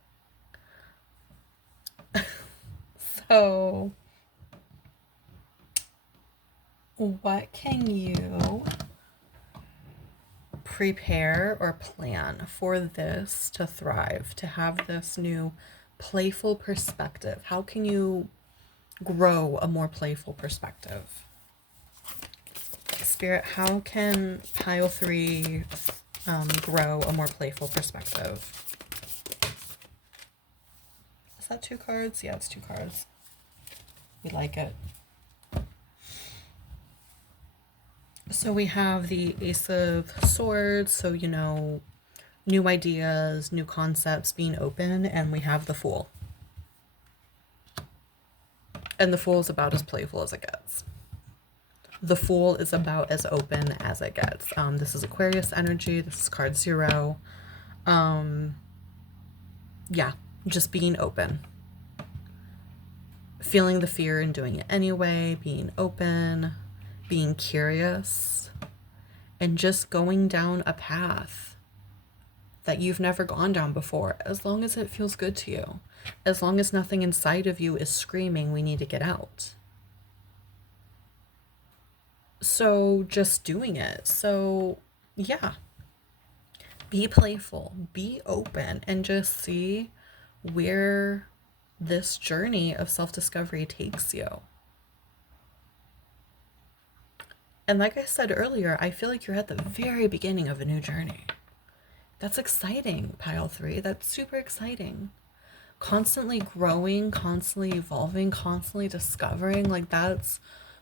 So what can you prepare or plan for this to thrive, to have this new playful perspective? How can you grow a more playful perspective? Spirit, how can pile 3 grow a more playful perspective? Is that 2 cards? Yeah, it's 2 cards. We like it. So we have the Ace of Swords, so new ideas, new concepts being open, and we have the Fool. And the Fool is about as playful as it gets. The Fool is about as open as it gets. This is Aquarius energy. This is card 0. Yeah, just being open. Feeling the fear and doing it anyway, being open, being curious, and just going down a path that you've never gone down before, as long as it feels good to you. As long as nothing inside of you is screaming, we need to get out. So just doing it. So yeah, be playful, be open, and just see where this journey of self-discovery takes you. And like I said earlier, I feel like you're at the very beginning of a new journey. That's exciting, pile 3. That's super exciting. Constantly growing, constantly evolving, constantly discovering, like that's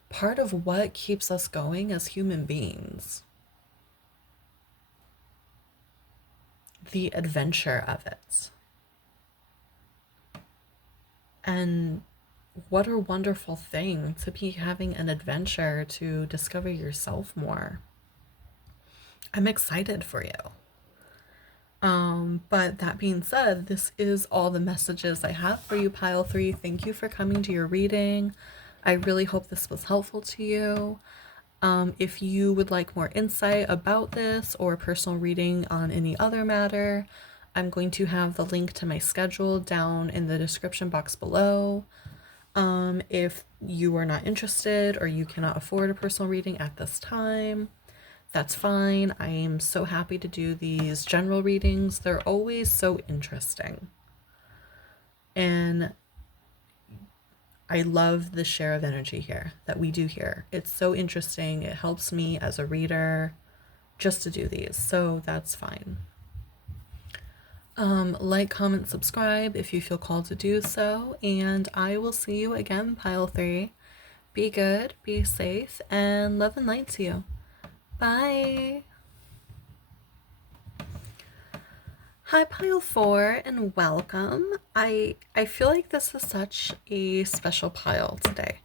part of what keeps us going as human beings. The adventure of it. And what a wonderful thing to be having an adventure to discover yourself more. I'm excited for you. But that being said, this is all the messages I have for you, pile 3. Thank you for coming to your reading. I really hope this was helpful to you. If you would like more insight about this or personal reading on any other matter, I'm going to have the link to my schedule down in the description box below. If you are not interested or you cannot afford a personal reading at this time, that's fine. I am so happy to do these general readings. They're always so interesting. And I love the share of energy here that we do here. It's so interesting. It helps me as a reader just to do these. So that's fine. Like, comment, subscribe if you feel called to do so. And I will see you again, pile 3. Be good, be safe, and love and light to you. Bye. Hi, pile 4, and welcome. I feel like this is such a special pile today.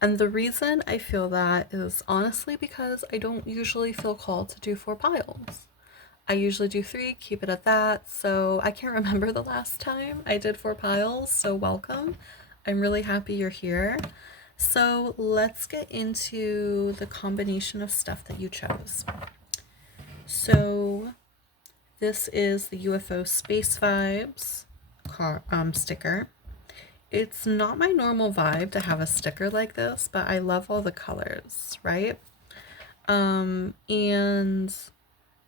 And the reason I feel that is honestly because I don't usually feel called to do 4 piles. I usually do 3, keep it at that. So I can't remember the last time I did 4 piles. So welcome. I'm really happy you're here. So let's get into the combination of stuff that you chose. So this is the UFO Space Vibes sticker. It's not my normal vibe to have a sticker like this, but I love all the colors, right? And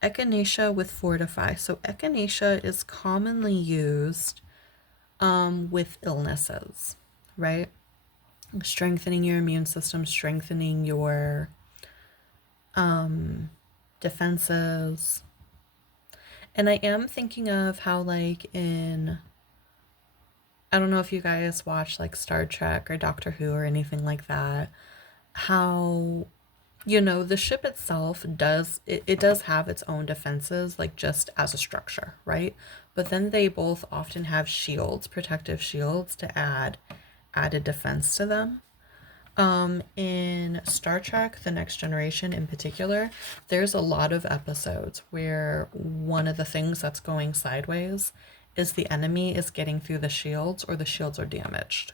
Echinacea with Fortify. So Echinacea is commonly used with illnesses, right? Strengthening your immune system, strengthening your defenses. And I am thinking of how, like, I don't know if you guys watch like Star Trek or Doctor Who or anything like that, how, you know, the ship itself does have its own defenses, like just as a structure, right? But then they both often have shields, protective shields, to add added defense to them. In Star Trek, The Next Generation in particular, there's a lot of episodes where one of the things that's going sideways is the enemy is getting through the shields or the shields are damaged.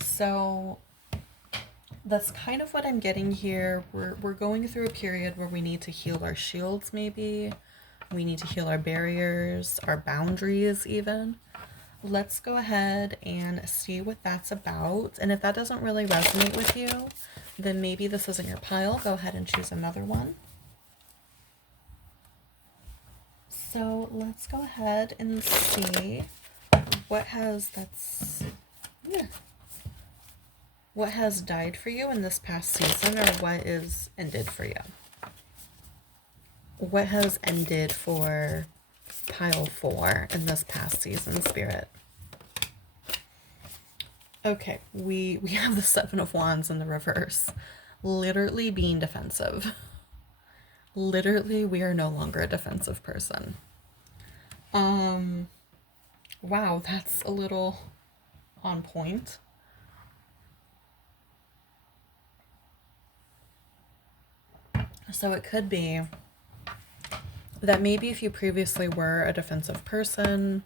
So that's kind of what I'm getting here. We're going through a period where we need to heal our shields, maybe. We need to heal our barriers, our boundaries even. Let's go ahead and see what that's about. And if that doesn't really resonate with you, then maybe this isn't your pile. Go ahead and choose another one. So let's go ahead and see what has died for you in this past season, or what is ended for you. What has ended for pile 4 in this past season, Spirit? Okay, we have the 7 of Wands in the reverse. Literally being defensive. Literally, we are no longer a defensive person. Wow, that's a little on point. So it could be that maybe if you previously were a defensive person,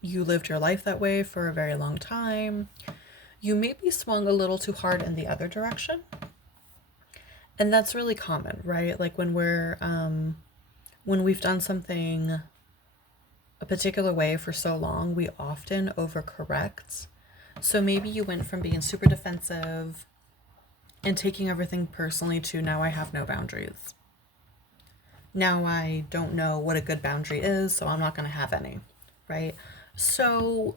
you lived your life that way for a very long time, you maybe swung a little too hard in the other direction. And that's really common, right? Like when we've done something a particular way for so long, we often overcorrect. So maybe you went from being super defensive and taking everything personally to now I have no boundaries. Now I don't know what a good boundary is, so I'm not going to have any, right? So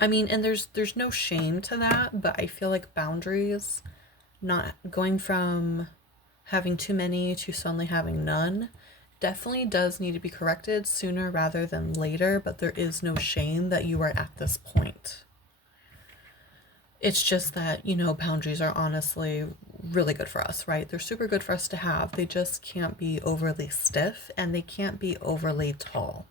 I mean, and there's no shame to that, but I feel like boundaries, not going from having too many to suddenly having none, definitely does need to be corrected sooner rather than later, but there is no shame that you are at this point. It's just that, boundaries are honestly really good for us, right? They're super good for us to have. They just can't be overly stiff and they can't be overly tall.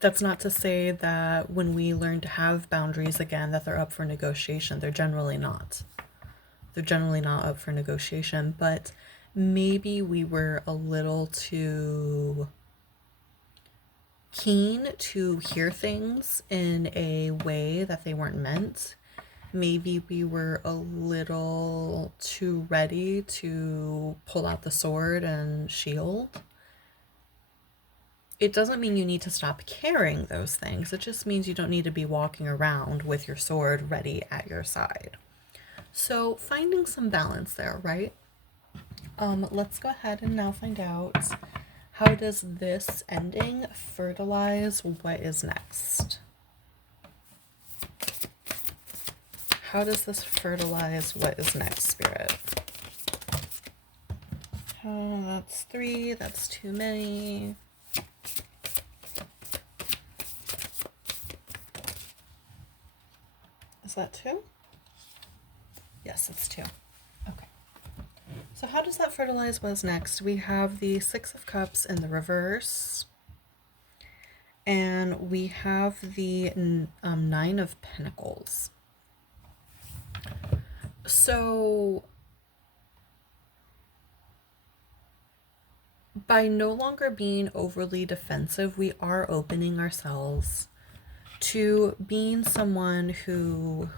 That's not to say that when we learn to have boundaries again, that they're up for negotiation. They're generally not. They're generally not up for negotiation, but maybe we were a little too keen to hear things in a way that they weren't meant. Maybe we were a little too ready to pull out the sword and shield. It doesn't mean you need to stop carrying those things. It just means you don't need to be walking around with your sword ready at your side. So finding some balance there, right? Let's go ahead and now find out, how does this ending fertilize what is next? How does this fertilize what is next, Spirit? Oh, that's 3. That's too many. Is that 2? Yes, it's 2. Okay. So how does that fertilize what is next? We have the 6 of Cups in the reverse. And we have the 9 of Pentacles. So by no longer being overly defensive, we are opening ourselves to being someone who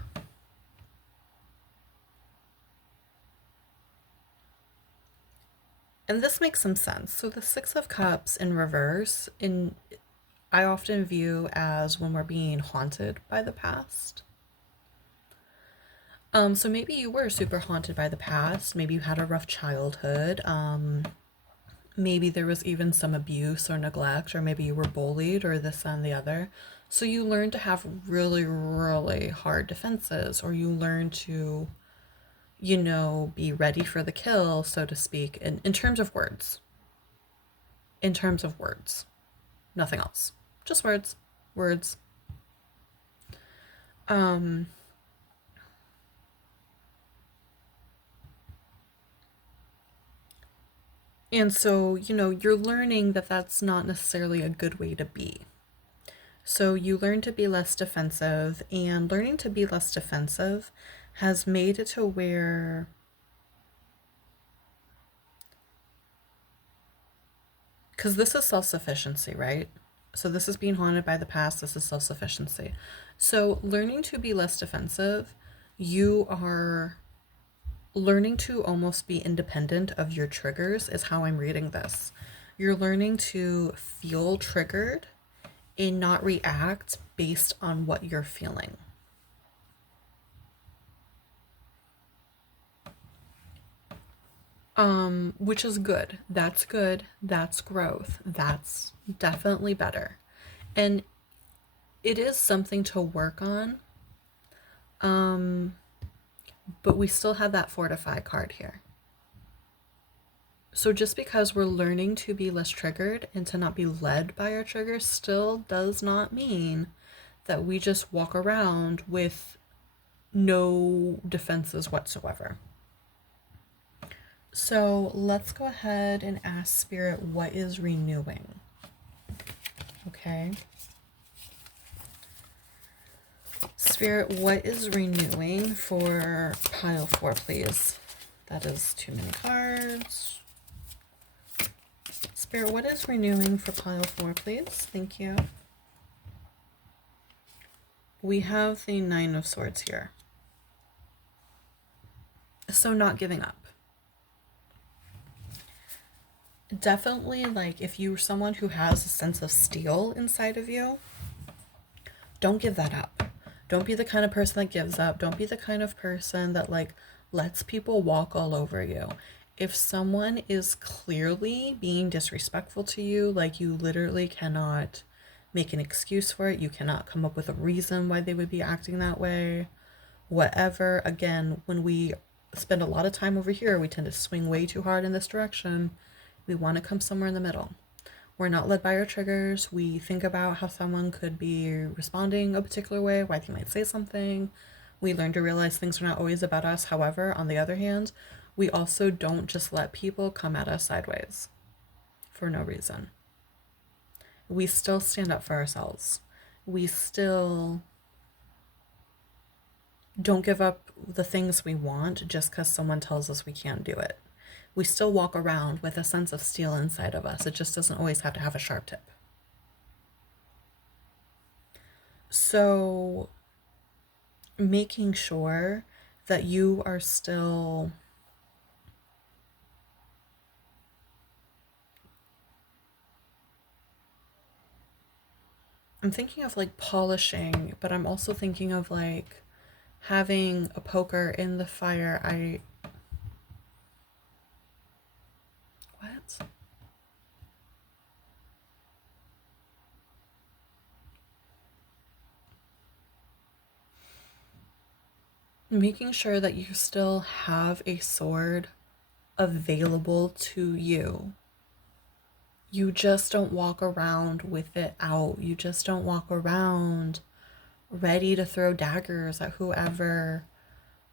and this makes some sense. So the 6 of Cups in reverse, I often view as when we're being haunted by the past. So maybe you were super haunted by the past. Maybe you had a rough childhood. Maybe there was even some abuse or neglect, or maybe you were bullied or this and the other. So you learn to have really, really hard defenses, or you learn to, be ready for the kill, so to speak, in terms of words. In terms of words. Nothing else. Just words. Words. And so, you're learning that that's not necessarily a good way to be. So you learn to be less defensive, and learning to be less defensive has made it to where because this is self-sufficiency, right? So this is being haunted by the past. This is self-sufficiency. So learning to be less defensive, you are learning to almost be independent of your triggers is how I'm reading this. You're learning to feel triggered and not react based on what you're feeling. Which is good. That's good. That's growth. That's definitely better. And it is something to work on. But we still have that fortify card here. So just because we're learning to be less triggered and to not be led by our triggers still does not mean that we just walk around with no defenses whatsoever. So let's go ahead and ask Spirit, what is renewing? Okay. Spirit, what is renewing for pile 4, please? That is too many cards. Spirit, what is renewing for pile 4, please? Thank you. We have the 9 of Swords here. So not giving up. Definitely, like, if you're someone who has a sense of steel inside of you, don't give that up. Don't be the kind of person that gives up. Don't be the kind of person that, like, lets people walk all over you. If someone is clearly being disrespectful to you, like, you literally cannot make an excuse for it. You cannot come up with a reason why they would be acting that way. Whatever. Again, when we spend a lot of time over here, we tend to swing way too hard in this direction. We want to come somewhere in the middle. We're not led by our triggers. We think about how someone could be responding a particular way, why they might say something. We learn to realize things are not always about us. However, on the other hand, we also don't just let people come at us sideways for no reason. We still stand up for ourselves. We still don't give up the things we want just because someone tells us we can't do it. We still walk around with a sense of steel inside of us. It just doesn't always have to have a sharp tip. So making sure that you are still I'm thinking of like polishing, but I'm also thinking of like having a poker in the fire. What? Making sure that you still have a sword available to you. You just don't walk around with it out. You just don't walk around ready to throw daggers at whoever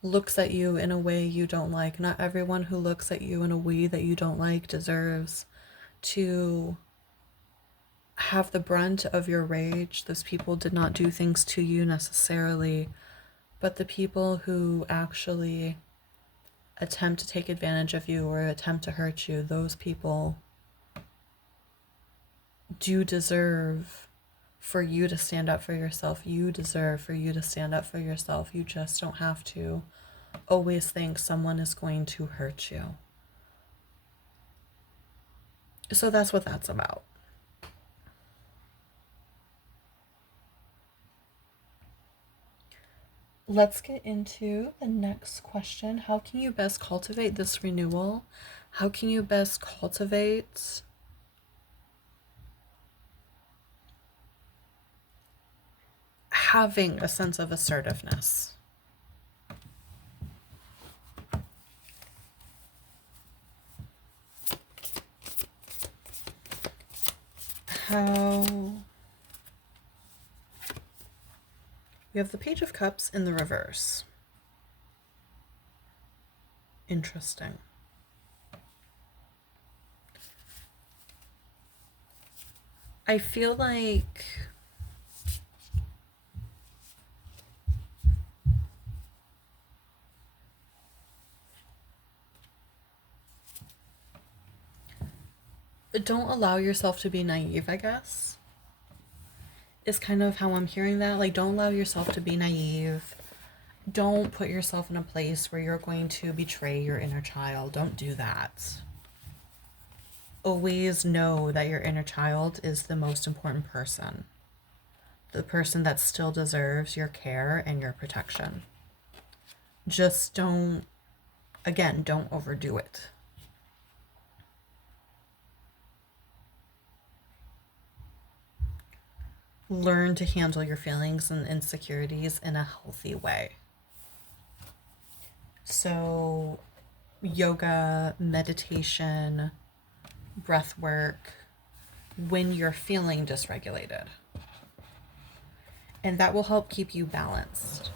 looks at you in a way you don't like. Not everyone who looks at you in a way that you don't like deserves to have the brunt of your rage. Those people did not do things to you necessarily, but the people who actually attempt to take advantage of you or attempt to hurt you, those people do deserve for you to stand up for yourself. You deserve for you to stand up for yourself. You just don't have to always think someone is going to hurt you. So that's what that's about. Let's get into the next question. How can you best cultivate this renewal? How can you best cultivate having a sense of assertiveness? How we have the Page of Cups in the reverse. Interesting. I feel like don't allow yourself to be naive, I guess, is kind of how I'm hearing that. Like, don't allow yourself to be naive. Don't put yourself in a place where you're going to betray your inner child. Don't do that. Always know that your inner child is the most important person. The person that still deserves your care and your protection. Just don't overdo it. Learn to handle your feelings and insecurities in a healthy way. So, yoga, meditation, breath work, when you're feeling dysregulated. And that will help keep you balanced.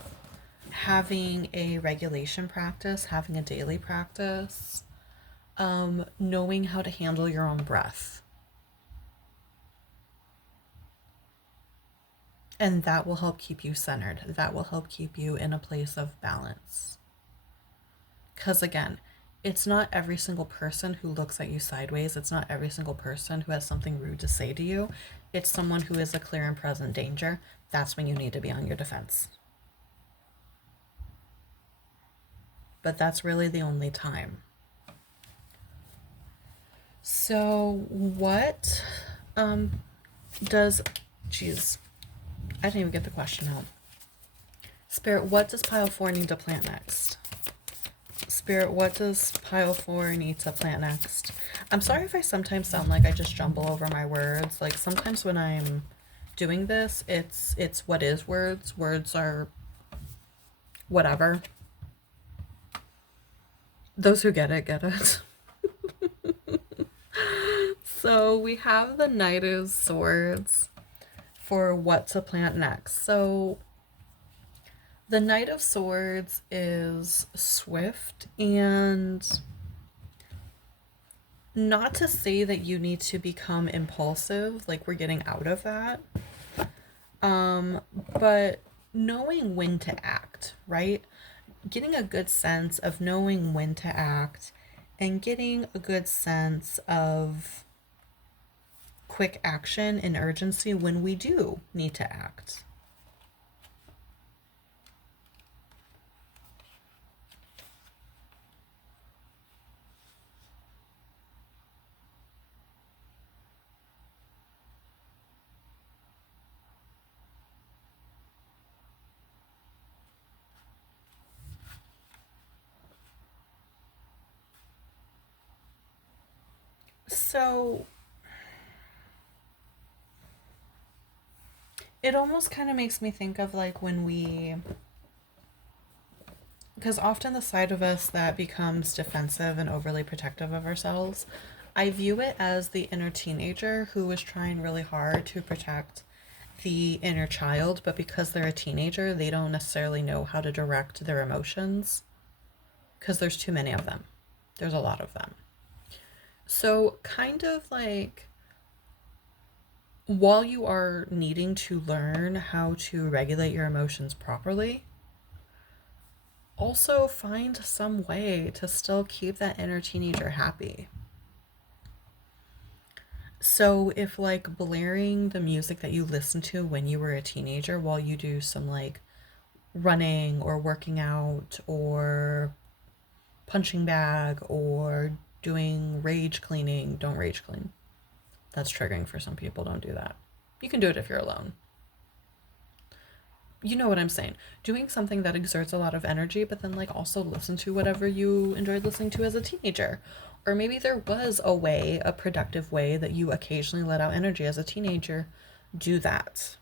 Having a regulation practice, having a daily practice, knowing how to handle your own breath. And that will help keep you centered. That will help keep you in a place of balance. Because again, it's not every single person who looks at you sideways. It's not every single person who has something rude to say to you. It's someone who is a clear and present danger. That's when you need to be on your defense. But that's really the only time. So what does, geez, I didn't even get the question out. Spirit, what does pile 4 need to plant next? Spirit, what does pile 4 need to plant next? I'm sorry if I sometimes sound like I just jumble over my words. Like sometimes when I'm doing this, it's what is words. Words are whatever. Those who get it, get it. So we have the Knight of Swords for what to plant next. So the Knight of Swords is swift, and not to say that you need to become impulsive, like we're getting out of that, but knowing when to act, right? Getting a good sense of knowing when to act and getting a good sense of quick action and urgency when we do need to act. So it almost kind of makes me think of like when we, because often the side of us that becomes defensive and overly protective of ourselves, I view it as the inner teenager who is trying really hard to protect the inner child, but because they're a teenager, they don't necessarily know how to direct their emotions because there's too many of them. There's a lot of them. So, kind of like while you are needing to learn how to regulate your emotions properly, also find some way to still keep that inner teenager happy. So if like blaring the music that you listened to when you were a teenager while you do some like running or working out or punching bag or doing rage cleaning, don't rage clean. That's triggering for some people. Don't do that. You can do it if you're alone. You know what I'm saying. Doing something that exerts a lot of energy, but then like also listen to whatever you enjoyed listening to as a teenager. Or maybe there was a way, a productive way that you occasionally let out energy as a teenager. Do that.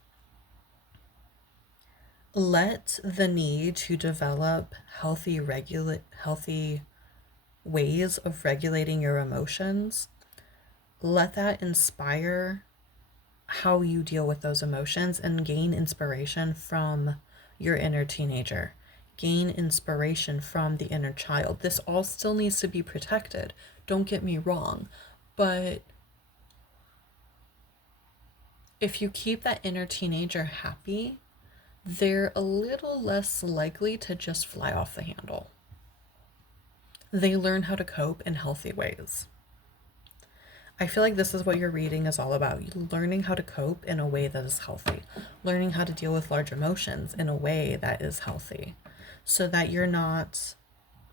Let the need to develop healthy ways of regulating your emotions, let that inspire how you deal with those emotions and gain inspiration from your inner teenager. Gain inspiration from the inner child. This all still needs to be protected. Don't get me wrong. But if you keep that inner teenager happy, they're a little less likely to just fly off the handle. They learn how to cope in healthy ways. I feel like this is what your reading is all about. Learning how to cope in a way that is healthy. Learning how to deal with large emotions in a way that is healthy. So that you're not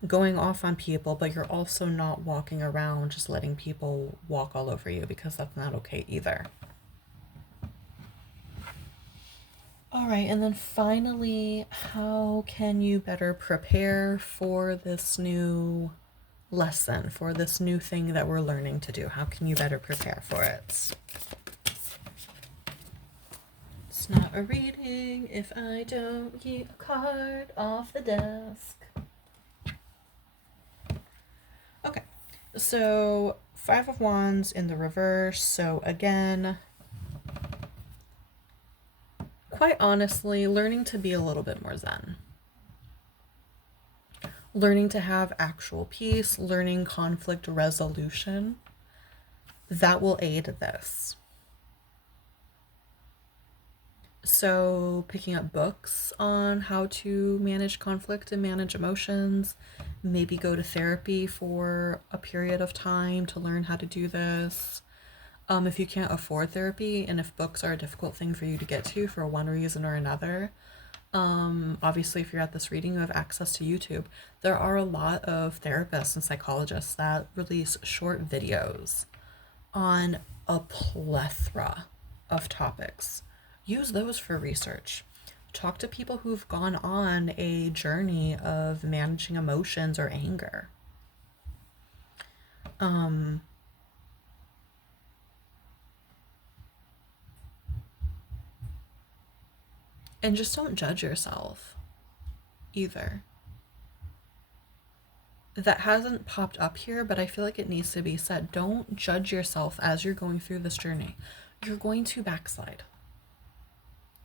going off on people, but you're also not walking around just letting people walk all over you, because that's not okay either. All right, and then finally, how can you better prepare for this new lesson, for this new thing that we're learning to do? How can you better prepare for it? It's not a reading if I don't keep a card off the desk. Okay, so 5 of Wands in the reverse. So again, quite honestly, learning to be a little bit more zen. Learning to have actual peace, learning conflict resolution, that will aid this. So, picking up books on how to manage conflict and manage emotions, maybe go to therapy for a period of time to learn how to do this. If you can't afford therapy and if books are a difficult thing for you to get to for one reason or another, obviously, if you're at this reading, you have access to YouTube. There are a lot of therapists and psychologists that release short videos on a plethora of topics. Use those for research. Talk to people who've gone on a journey of managing emotions or anger. Um, and just don't judge yourself either. That hasn't popped up here, but I feel like it needs to be said. Don't judge yourself as you're going through this journey. You're going to backslide.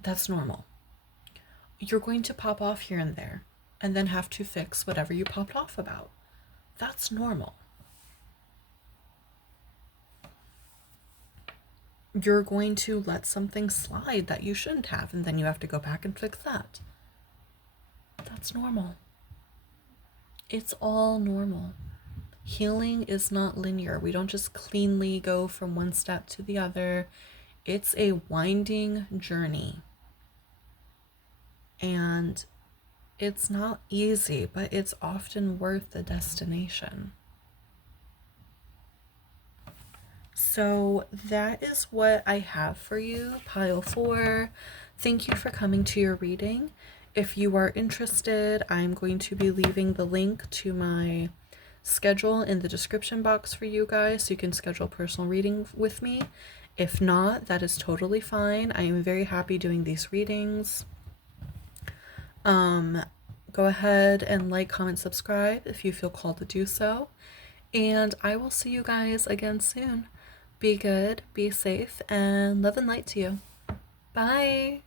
That's normal. You're going to pop off here and there and then have to fix whatever you popped off about. That's normal. You're going to let something slide that you shouldn't have, and then you have to go back and fix that. That's normal. It's all normal. Healing is not linear. We don't just cleanly go from one step to the other. It's a winding journey. And it's not easy, but it's often worth the destination. So that is what I have for you, pile 4. Thank you for coming to your reading. If you are interested, I'm going to be leaving the link to my schedule in the description box for you guys so you can schedule personal reading with me. If not, that is totally fine. I am very happy doing these readings. Go ahead and like, comment, subscribe if you feel called to do so. And I will see you guys again soon. Be good, be safe, and love and light to you. Bye.